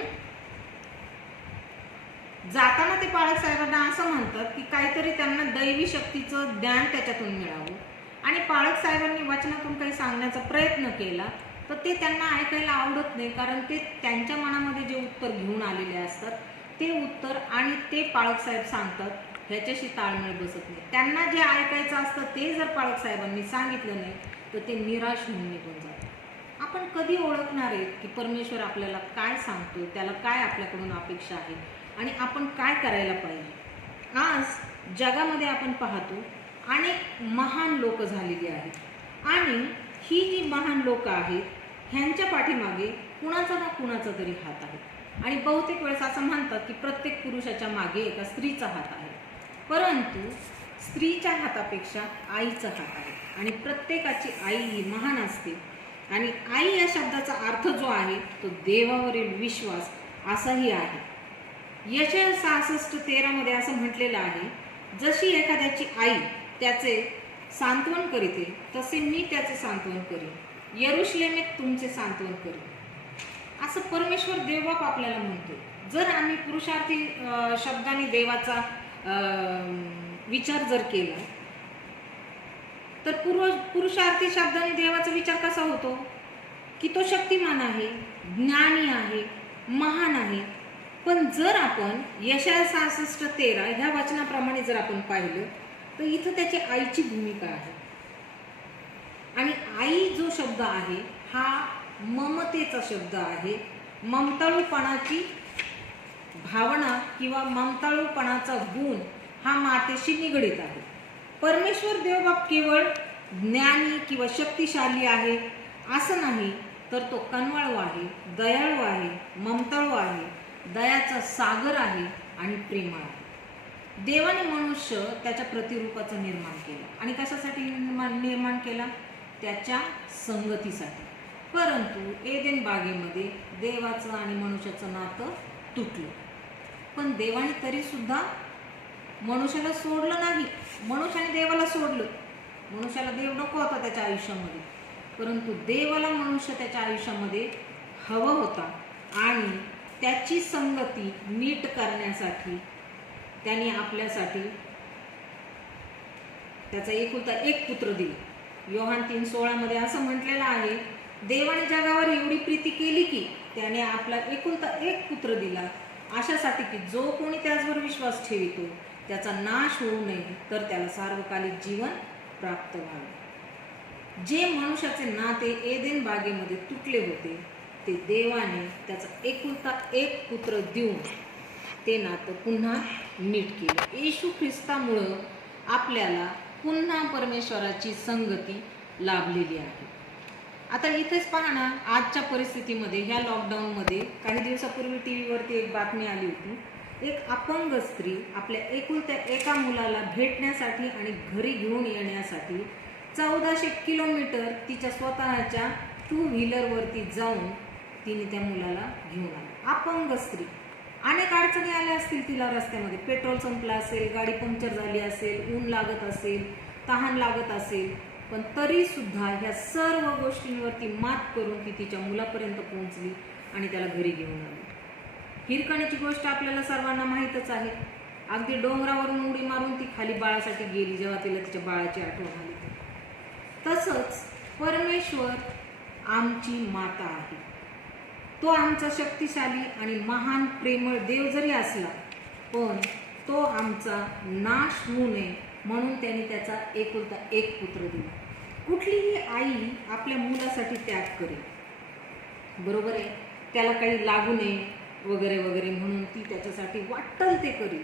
जाताना ते पाळक साहेबांना असं म्हणतात की काहीतरी त्यांना दैवी शक्तीचं ज्ञान त्याच्यातून मिळावं. आणि पाळक साहेबांनी वचनातून काही सांगण्याचा प्रयत्न केला तर ते त्यांना ऐकायला आवडत नाही, कारण ते त्यांच्या मनामध्ये जे उत्तर घेऊन आलेले असतात ते उत्तर आणि ते पाळक साहेब सांगतात ह्याच्याशी ताळमेळ बसत नाही. त्यांना जे ऐकायचं असतं ते जर पाळक साहेबांनी सांगितलं नाही तर ते निराश होऊन निघून जातात. आपण कधी ओळखणार आहे की परमेश्वर आपल्याला काय सांगतो, त्याला काय आपल्याकडून अपेक्षा आहे आणि आपण काय करायला पाहिजे. आज जगामध्ये आपण पाहतो अनेक महान लोक झालेली आहेत आणि ही जी महान लोक आहेत ह्यांच्या पाठीमागे कुणाचा ना कुणाचा तरी हात आहे. आणि बहुतेक वेळेस असं म्हणतात की प्रत्येक पुरुषाच्या मागे एका स्त्रीचा हात आहे, परंतु स्त्रीच्या हातापेक्षा आईचा हात आहे. आणि प्रत्येकाची आई ही महान असते. आणि आई या शब्दाचा अर्थ जो आहे तो देवावरील विश्वास असाही आहे. यशया 66:13 असं म्हटलेलं आहे, जशी एखाद्याची आई त्याचे सांत्वन करीते तसे मी त्याचे सांत्वन करीन, यरुशलेमेत तुमचे सांत्वन करीन. असं परमेश्वर देवबाप आपल्याला म्हणतो. जर आम्ही पुरुषार्थी शब्दाने देवाचा विचार जर केला तर पुरुषार्थी शब्दाने देवाचा विचार कसा होतो की तो शक्तिमान आहे, ज्ञानी आहे, महान आहे. पण जर आपण यशया 66:13 ह्या वचनाप्रमाणे जर आपण पाहिलं तर इथं त्याची आईची भूमिका आहे. आणि आई जो शब्द आहे हा ममतेचा शब्द आहे. ममताळूपणाची भावना किंवा ममताळूपणाचा गुण हा मातेशी निगडीत आहे. परमेश्वर देवबाप केवळ ज्ञानी किंवा शक्तिशाली आहे असं नाही, तर तो कनवाळू आहे, दयाळू आहे, ममताळू आहे, दयाचा सागर आहे आणि प्रेमळ आहे. देवाने मनुष्य त्याच्या प्रतिरूपाचं निर्माण केलं. आणि कशासाठी निर्माण केला? त्याच्या संगतीसाठी. परंतु एदेन बागेमध्ये देवाचं आणि मनुष्याचं नातं तुटलं. पण देवाने तरी सुद्धा मनुष्याला सोडलं नाही. मनुष्याने देवाला सोडलं. मनुष्याला देव नको होता त्याच्या आयुष्यामध्ये. परंतु देवाला मनुष्य त्याच्या आयुष्यामध्ये हवा होता आणि त्याची संगती नीट करण्यासाठी त्याने आपल्यासाठी त्याचा एकुलता एक पुत्र दिला। योहान 3:16 मध्ये असं म्हटलेलं आहे, देवाने जगावर एवढी प्रीती केली की त्याने आपला एकुलता एक पुत्र दिला, अशासाठी की जो कोणी त्याचवर विश्वास ठेवितो त्याचा नाश होऊ नये तर त्याला सार्वकालिक जीवन प्राप्त व्हावे। जे मनुष्याचे नाते एदेन बागेमध्ये तुटले होते ते देवाने त्याचा एकुलता एक पुत्र देऊन ते नातं पुन्हा नीट केलं। येशू ख्रिस्तामुळं आपल्याला पुन्हा परमेश्वराची संगती लाभलेली आहे। आता इथेच पहा ना, आजच्या परिस्थितीमध्ये ह्या लॉकडाऊनमध्ये काही दिवसापूर्वी टीव्हीवरती एक बातमी आली होती। एक अपंग स्त्री आपल्या एकुलत्या एका मुलाला भेटण्यासाठी आणि घरी घेऊन येण्यासाठी 1400 किलोमीटर तिच्या स्वतःच्या 2 व्हीलरवरती जाऊन तिने त्या मुलाला घेऊन आली। अपंग स्त्री, अनेक अडचणी आल्या असतील तिला रस्त्यामध्ये, पेट्रोल संपलं असेल, गाडी पंक्चर झाली असेल, ऊन लागत असेल, तहान लागत असेल, पण तरी सुद्धा ह्या सर्व गोष्टींवरती मात करून ती तिच्या मुलापर्यंत पोहोचली आणि त्याला घरी घेऊन आली। हिरकणीची गोष्ट आपल्याला सर्वांना माहीतच आहे। अगदी डोंगरावरून उडी मारून ती खाली बाळासाठी गेली जेव्हा तिला तिच्या बाळाची आठवण आली। तसंच परमेश्वर आमची माता आहे। तो आमचा शक्तिशाली आणि महान प्रेमळ देव जरी असला पण तो आमचा नाश होऊ नये म्हणून त्याने त्याचा एकुलता एक पुत्र दिला। कुठलीही आई आपल्या मुलासाठी त्याग करेल, बरोबर आहे, त्याला काही लागू नये वगैरे वगैरे म्हणून ती त्याच्यासाठी वाटेल ते करेल।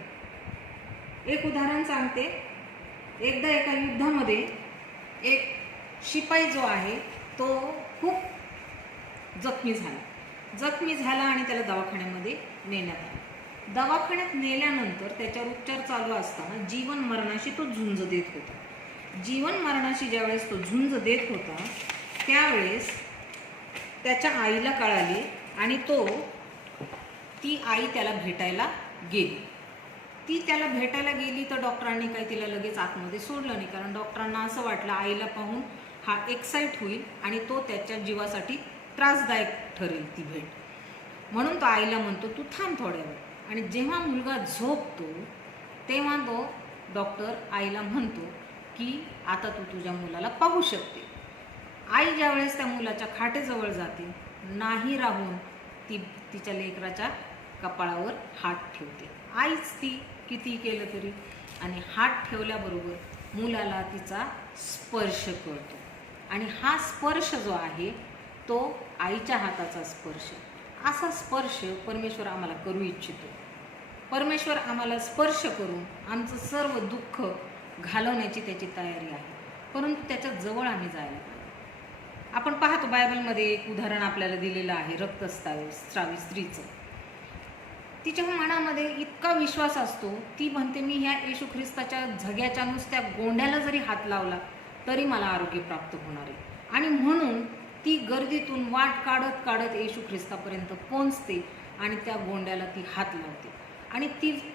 एक उदाहरण सांगते, एकदा एका युद्धामध्ये एक शिपाई जो आहे तो खूप जखमी झाला आणि त्याला दवाखान्यामध्ये नेण्यात आलं। दवाखान्यात नेल्यानंतर त्याच्यावर उपचार चालू असताना जीवन मरणाशी तो झुंज देत होता। जीवन मरणाशी ज्यावेळेस तो झुंज देत होता त्यावेळेस त्याच्या आईला कळाले आणि ती आई त्याला भेटायला गेली। ती त्याला भेटायला गेली तर डॉक्टरांनी काही तिला लगेच आतमध्ये सोडलं नाही, कारण डॉक्टरांना असं वाटलं आईला पाहून हा एक्साइट होईल आणि तो त्याच्या जीवासाठी त्रासदायक ठरेल ती भेट, म्हणून तो आईला म्हणतो तू थांब थोड्या वेळ। आणि जेव्हा मुलगा झोपतो तेव्हा तो डॉक्टर आईला म्हणतो की आता तू तुझ्या मुलाला पाहू शकते। आई ज्यावेळेस त्या मुलाच्या खाटेजवळ जाते, नाही राहून ती तिच्या लेकराच्या कपाळावर हात ठेवते। आईच ती किती केलं तरी, आणि हात ठेवल्याबरोबर मुलाला तिचा स्पर्श कळतो आणि हा स्पर्श जो आहे तो आईच्या हाताचा स्पर्श। असा स्पर्श परमेश्वर आम्हाला करू इच्छितो। परमेश्वर आम्हाला स्पर्श करून आमचं सर्व दुःख घालवण्याची त्याची तयारी आहे, परंतु त्याच्या जवळ आम्ही जायला पाहिजे। आपण पाहतो बायबलमध्ये एक उदाहरण आपल्याला दिलेलं आहे रक्तस्रावी स्त्रीचं। तिच्या मनामध्ये इतका विश्वास असतो, ती म्हणते मी ह्या येशू ख्रिस्ताच्या झग्याच्या नुसत्या गोंड्याला जरी हात लावला तरी मला आरोग्य प्राप्त होणार आहे, आणि म्हणून ती गर्दीतून वाट काढत काढत येशू ख्रिस्तापर्यंत पोहोचते आणि त्या गोंड्याला ती हात लावते। आणि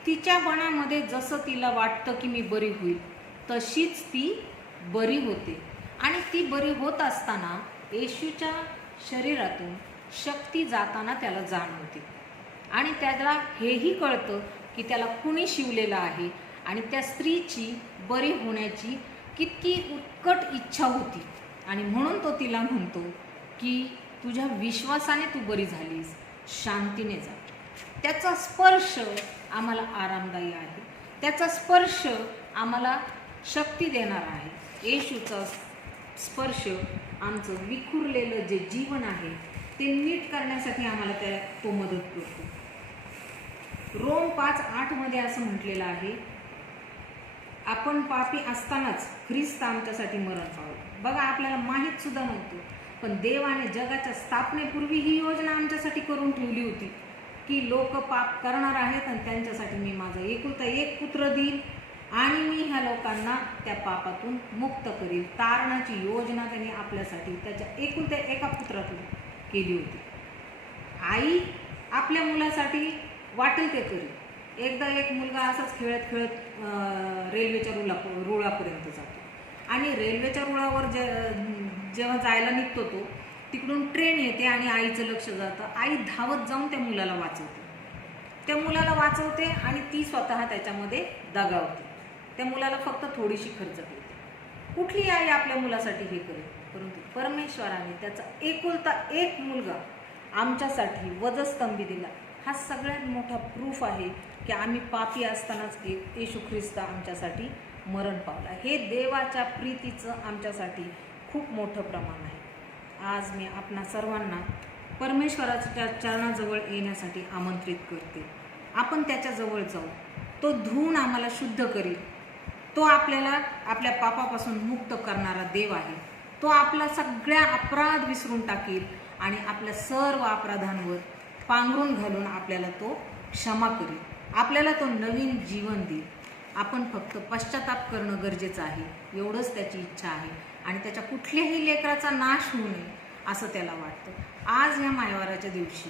तिच्या मनामध्ये जसं तिला वाटतं की मी बरी होईल तशीच ती बरी होते। आणि ती बरी होत असताना येशूच्या शरीरातून शक्ती जाताना त्याला जाणवते आणि त्याला हेही कळतं की त्याला कुणी शिवलेलं आहे आणि त्या स्त्रीची बरी होण्याची किती उत्कट इच्छा होती, आणि म्हणून तो तिला म्हणतो की तुझ्या विश्वासाने तू बरी झालीस, शांतीने जा। त्याचा स्पर्श आम्हाला आरामदायी आहे, त्याचा स्पर्श आम्हाला शक्ती देणार आहे। येशूचा स्पर्श आमचं विखुरलेलं जे जीवन आहे ते नीट करण्यासाठी आम्हाला तो मदत करतो। रोम 5:8 मध्ये असं म्हटलेलं आहे, आपण पापी असतानाच ख्रिस्त आमच्यासाठी मरण पावला। बघा, आपल्याला माहीत सुद्धा नव्हतं, पण देवाने जगाच्या स्थापनेपूर्वी ही योजना आमच्यासाठी करून ठेवली होती की लोक पाप करणार आहेत आणि त्यांच्यासाठी मी माझा एकुलता एक पुत्र देईल आणि मी ह्या लोकांना त्या पापातून मुक्त करील। तारणाची योजना त्यांनी आपल्यासाठी त्याच्या एकुलत्या एका पुत्रातून केली होती। आई आपल्या मुलासाठी वाटेल ते करेल। एकदा एक मुलगा असाच खेळत खेळत रेल्वेच्या रुळापर्यंत जातो आणि रेल्वेच्या रुळावर जेव्हा जायला निघतो तो तिकडून ट्रेन येते आणि आईचं लक्ष जातं. आई धावत जाऊन त्या मुलाला वाचवते. त्या मुलाला वाचवते आणि ती स्वतः त्याच्यामध्ये दगावते. त्या मुलाला फक्त थोडीशी खर्च करते. कुठली आई आपल्या मुलासाठी हे करेल, परंतु परमेश्वराने त्याचा एकुलता एक मुलगा आमच्यासाठी वधस्तंभी दिला. हा सगळ्यात मोठा प्रूफ आहे की आम्ही पापी असतानाच येशू ख्रिस्त आमच्यासाठी मरण पावला. हे देवाच्या प्रीतीचं आमच्यासाठी खूप मोठं प्रमाण आहे. आज मी आपणा सर्वांना परमेश्वराच्या चरणाजवळ येण्यासाठी आमंत्रित करते. आपण त्याच्याजवळ जाऊ. तो धुवून आम्हाला शुद्ध करील. तो आपल्याला आपल्या पापापासून मुक्त करणारा देव आहे. तो आपला सगळ्या अपराध विसरून टाकील आणि आपल्या सर्व अपराधांवर पांघरून घालून आपल्याला तो क्षमा करील. आपल्याला तो नवीन जीवन देईल. आपण फक्त पश्चाताप करणं गरजेचं आहे, एवढंच त्याची इच्छा आहे. आणि त्याच्या कुठल्याही लेकराचा नाश होऊ नये असं त्याला वाटतं. आज या मायवाराच्या दिवशी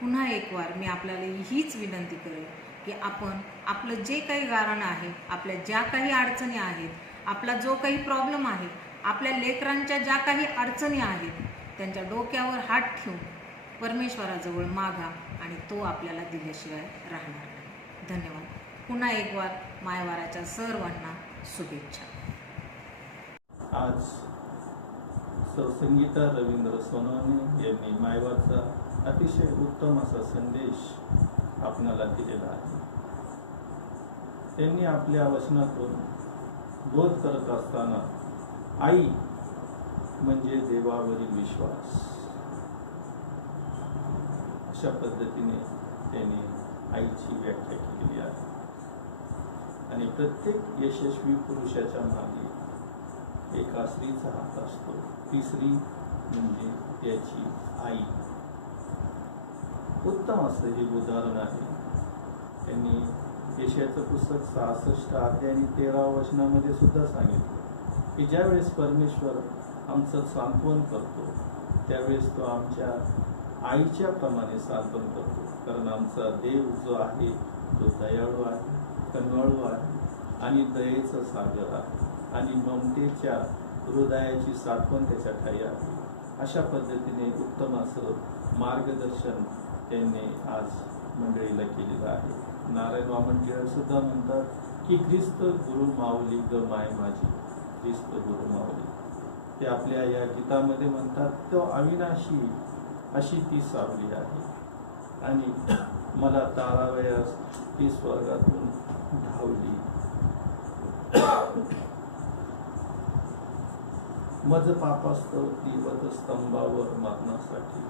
पुन्हा एक वार मी आपल्याला हीच विनंती करेन की आपण आपलं जे काही गारण आहे, आपल्या ज्या काही अडचणी आहेत, आपला जो काही प्रॉब्लेम आहे, आपल्या लेकरांच्या ज्या काही अडचणी आहेत, त्यांच्या डोक्यावर हात ठेवून परमेश्वराजवळ मागा आणि तो आपल्याला दिल्याशिवाय राहणार नाही. धन्यवाद. पुन्हा एक वार मायवाराच्या सर्वांना शुभेच्छा. आज संगीता रवींद्र सोनवणे यांनी मायवारचा अतिशय उत्तम असा संदेश आपणाला दिलेला आहे. त्यांनी आपल्या वचनातून बोध करत असताना आई म्हणजे देवावरील विश्वास अशा पद्धतीने त्यांनी आईची व्याख्या केलेली आहे. आणि प्रत्येक यशस्वी पुरुषाच्या मागे एका स्त्रीचा हात असतो. ती स्त्री म्हणजे त्याची आई. उत्तम असं हे उदाहरण आहे. त्यांनी यशाचं पुस्तक 66 अध्याय आणि 13 वचनामध्ये सुद्धा सांगितलं की ज्यावेळेस परमेश्वर आमचं सांत्वन करतो त्यावेळेस तो आमच्या आईच्या प्रमाणे सांत्वन करतो. कारण आमचा देव जो आहे तो दयाळू आहे, कन्वळू आहे आणि दयेचं सागर आहे आणि ममतेच्या हृदयाची साठवण त्याच्या ठाई आहे. अशा पद्धतीने उत्तम असं मार्गदर्शन त्यांनी आज मंडळीला केलेलं आहे. नारायण वामन टिळक सुद्धा म्हणतात की ख्रिस्त गुरु माऊली ग माय माझी, ख्रिस्त गुरु माऊली. ते आपल्या या गीतामध्ये म्हणतात तो अविनाशी अशी ती सावली आहे आणि मला तारावयास ती स्वर्गातून धावली. मज पापास्तव ती वधस्तंभावर मरणासाठी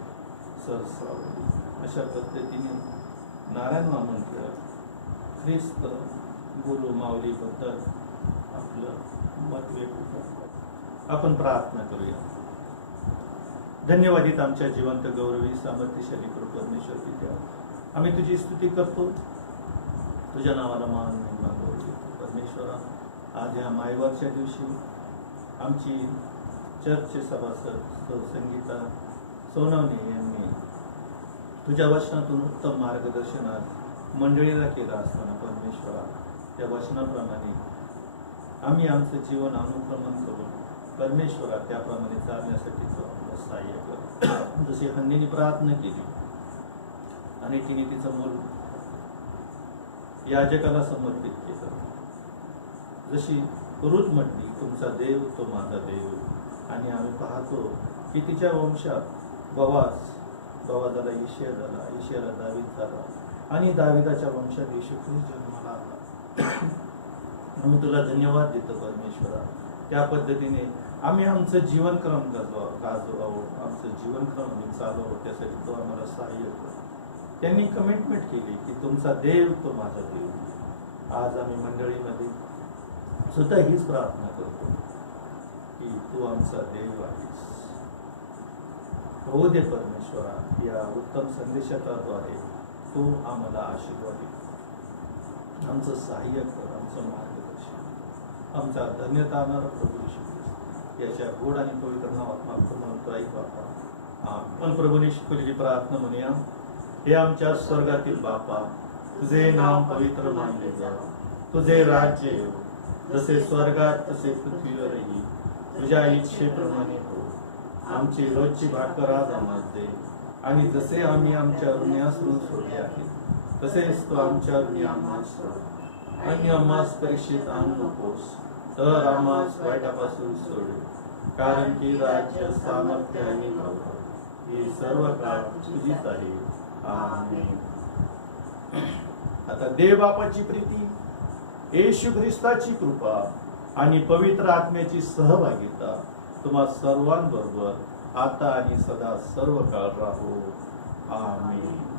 सरसावली. अशा पद्धतीने नारायण वामन टिळक ख्रिस्त गुरु माऊलीबद्दल आपलं मत व्यक्त करतात. आपण प्रार्थना करूया. धन्यवादित आमच्या जिवंत गौरवी सामर्थ्यशाली कृपा परमेश्वर पित्या, आम्ही तुझी स्तुती करतो. तुझ्या नावाला मान महिमा गौरवी परमेश्वरा. आज या मायवारच्या दिवशी आमची चर्चचे सभासद संगीता सोनवणे यांनी तुझ्या वचनातून उत्तम मार्गदर्शनात मंडळीला केलं असताना परमेश्वरा त्या वचनाप्रमाणे आम्ही आमचं जीवन अनुक्रमण करून परमेश्वरा त्याप्रमाणे चालण्यासाठी तो आपलं सहाय्य कर. जशी हन्नीने प्रार्थना केली आणि तिने तिचं मूल याजकाला समर्पित केलं, जशी रुत म्हटली तुमचा देव तो माझा देव. आणि आम्ही पाहतो की तिच्या वंशात बवाजाला ईशया झाला, ईशयाला दावीद झाला आणि दाविदाच्या वंशात येशू ख्रिस्त जन्माला आला. आम्ही तुला धन्यवाद देतो परमेश्वरा. त्या पद्धतीने आम्ही आमचं जीवनक्रम गाजवावं, आमचं जीवनक्रम आम्ही चालवावं, त्यासाठी तो आम्हाला सहाय्य कर. त्यांनी कमिटमेंट केली की तुमचा देव तो माझा देव. आज आम्ही मंडळीमध्ये सुद्धा हीच प्रार्थना करतो की तू आमचा देव आहेस. हो दे परमेश्वरा, या उत्तम संदेशाद्वारे तू आम्हाला आशीर्वाद दे. आमचं सहाय्य कर, आमचं मार्गदर्शन, आमचा धन्यता आणणारा प्रभू येशू ख्रिस्त याच्या गोड आणि पवित्र नावात मागतो म्हणतो ऐक बापा. आपण प्रभूने शिकवलेली प्रार्थना म्हणूया. हे आमच्या स्वर्गातील बापा, तुझे नाव पवित्र मानले जावे, तुझे राज्य येवो, जसे स्वर्गात तसे पृथ्वीवरही तुझ्या इच्छेप्रमाणे हो. आमची रोजची भाकर आज आम्हाला दे, आणि जसे आम्ही आमच्या ऋण्यास ऋण सोडले आहे तसेच तू आमच्या ऋणी आम्हास सोड, आणि आम्हास परीक्षेत आणू नकोस, तर आम्हास वाईटापासून सोड, कारण की राज्य, सामर्थ्य आणि महिमा ही सर्व काळ तुझीच आहे. आमेन. आता देव बापाची प्रीती, येशू ख्रिस्ताची कृपा आणि पवित्र आत्म्याची सहभागिता तुम्हा सर्वांबरोबर आता आणि सदा सर्व काळ राहो. आमेन.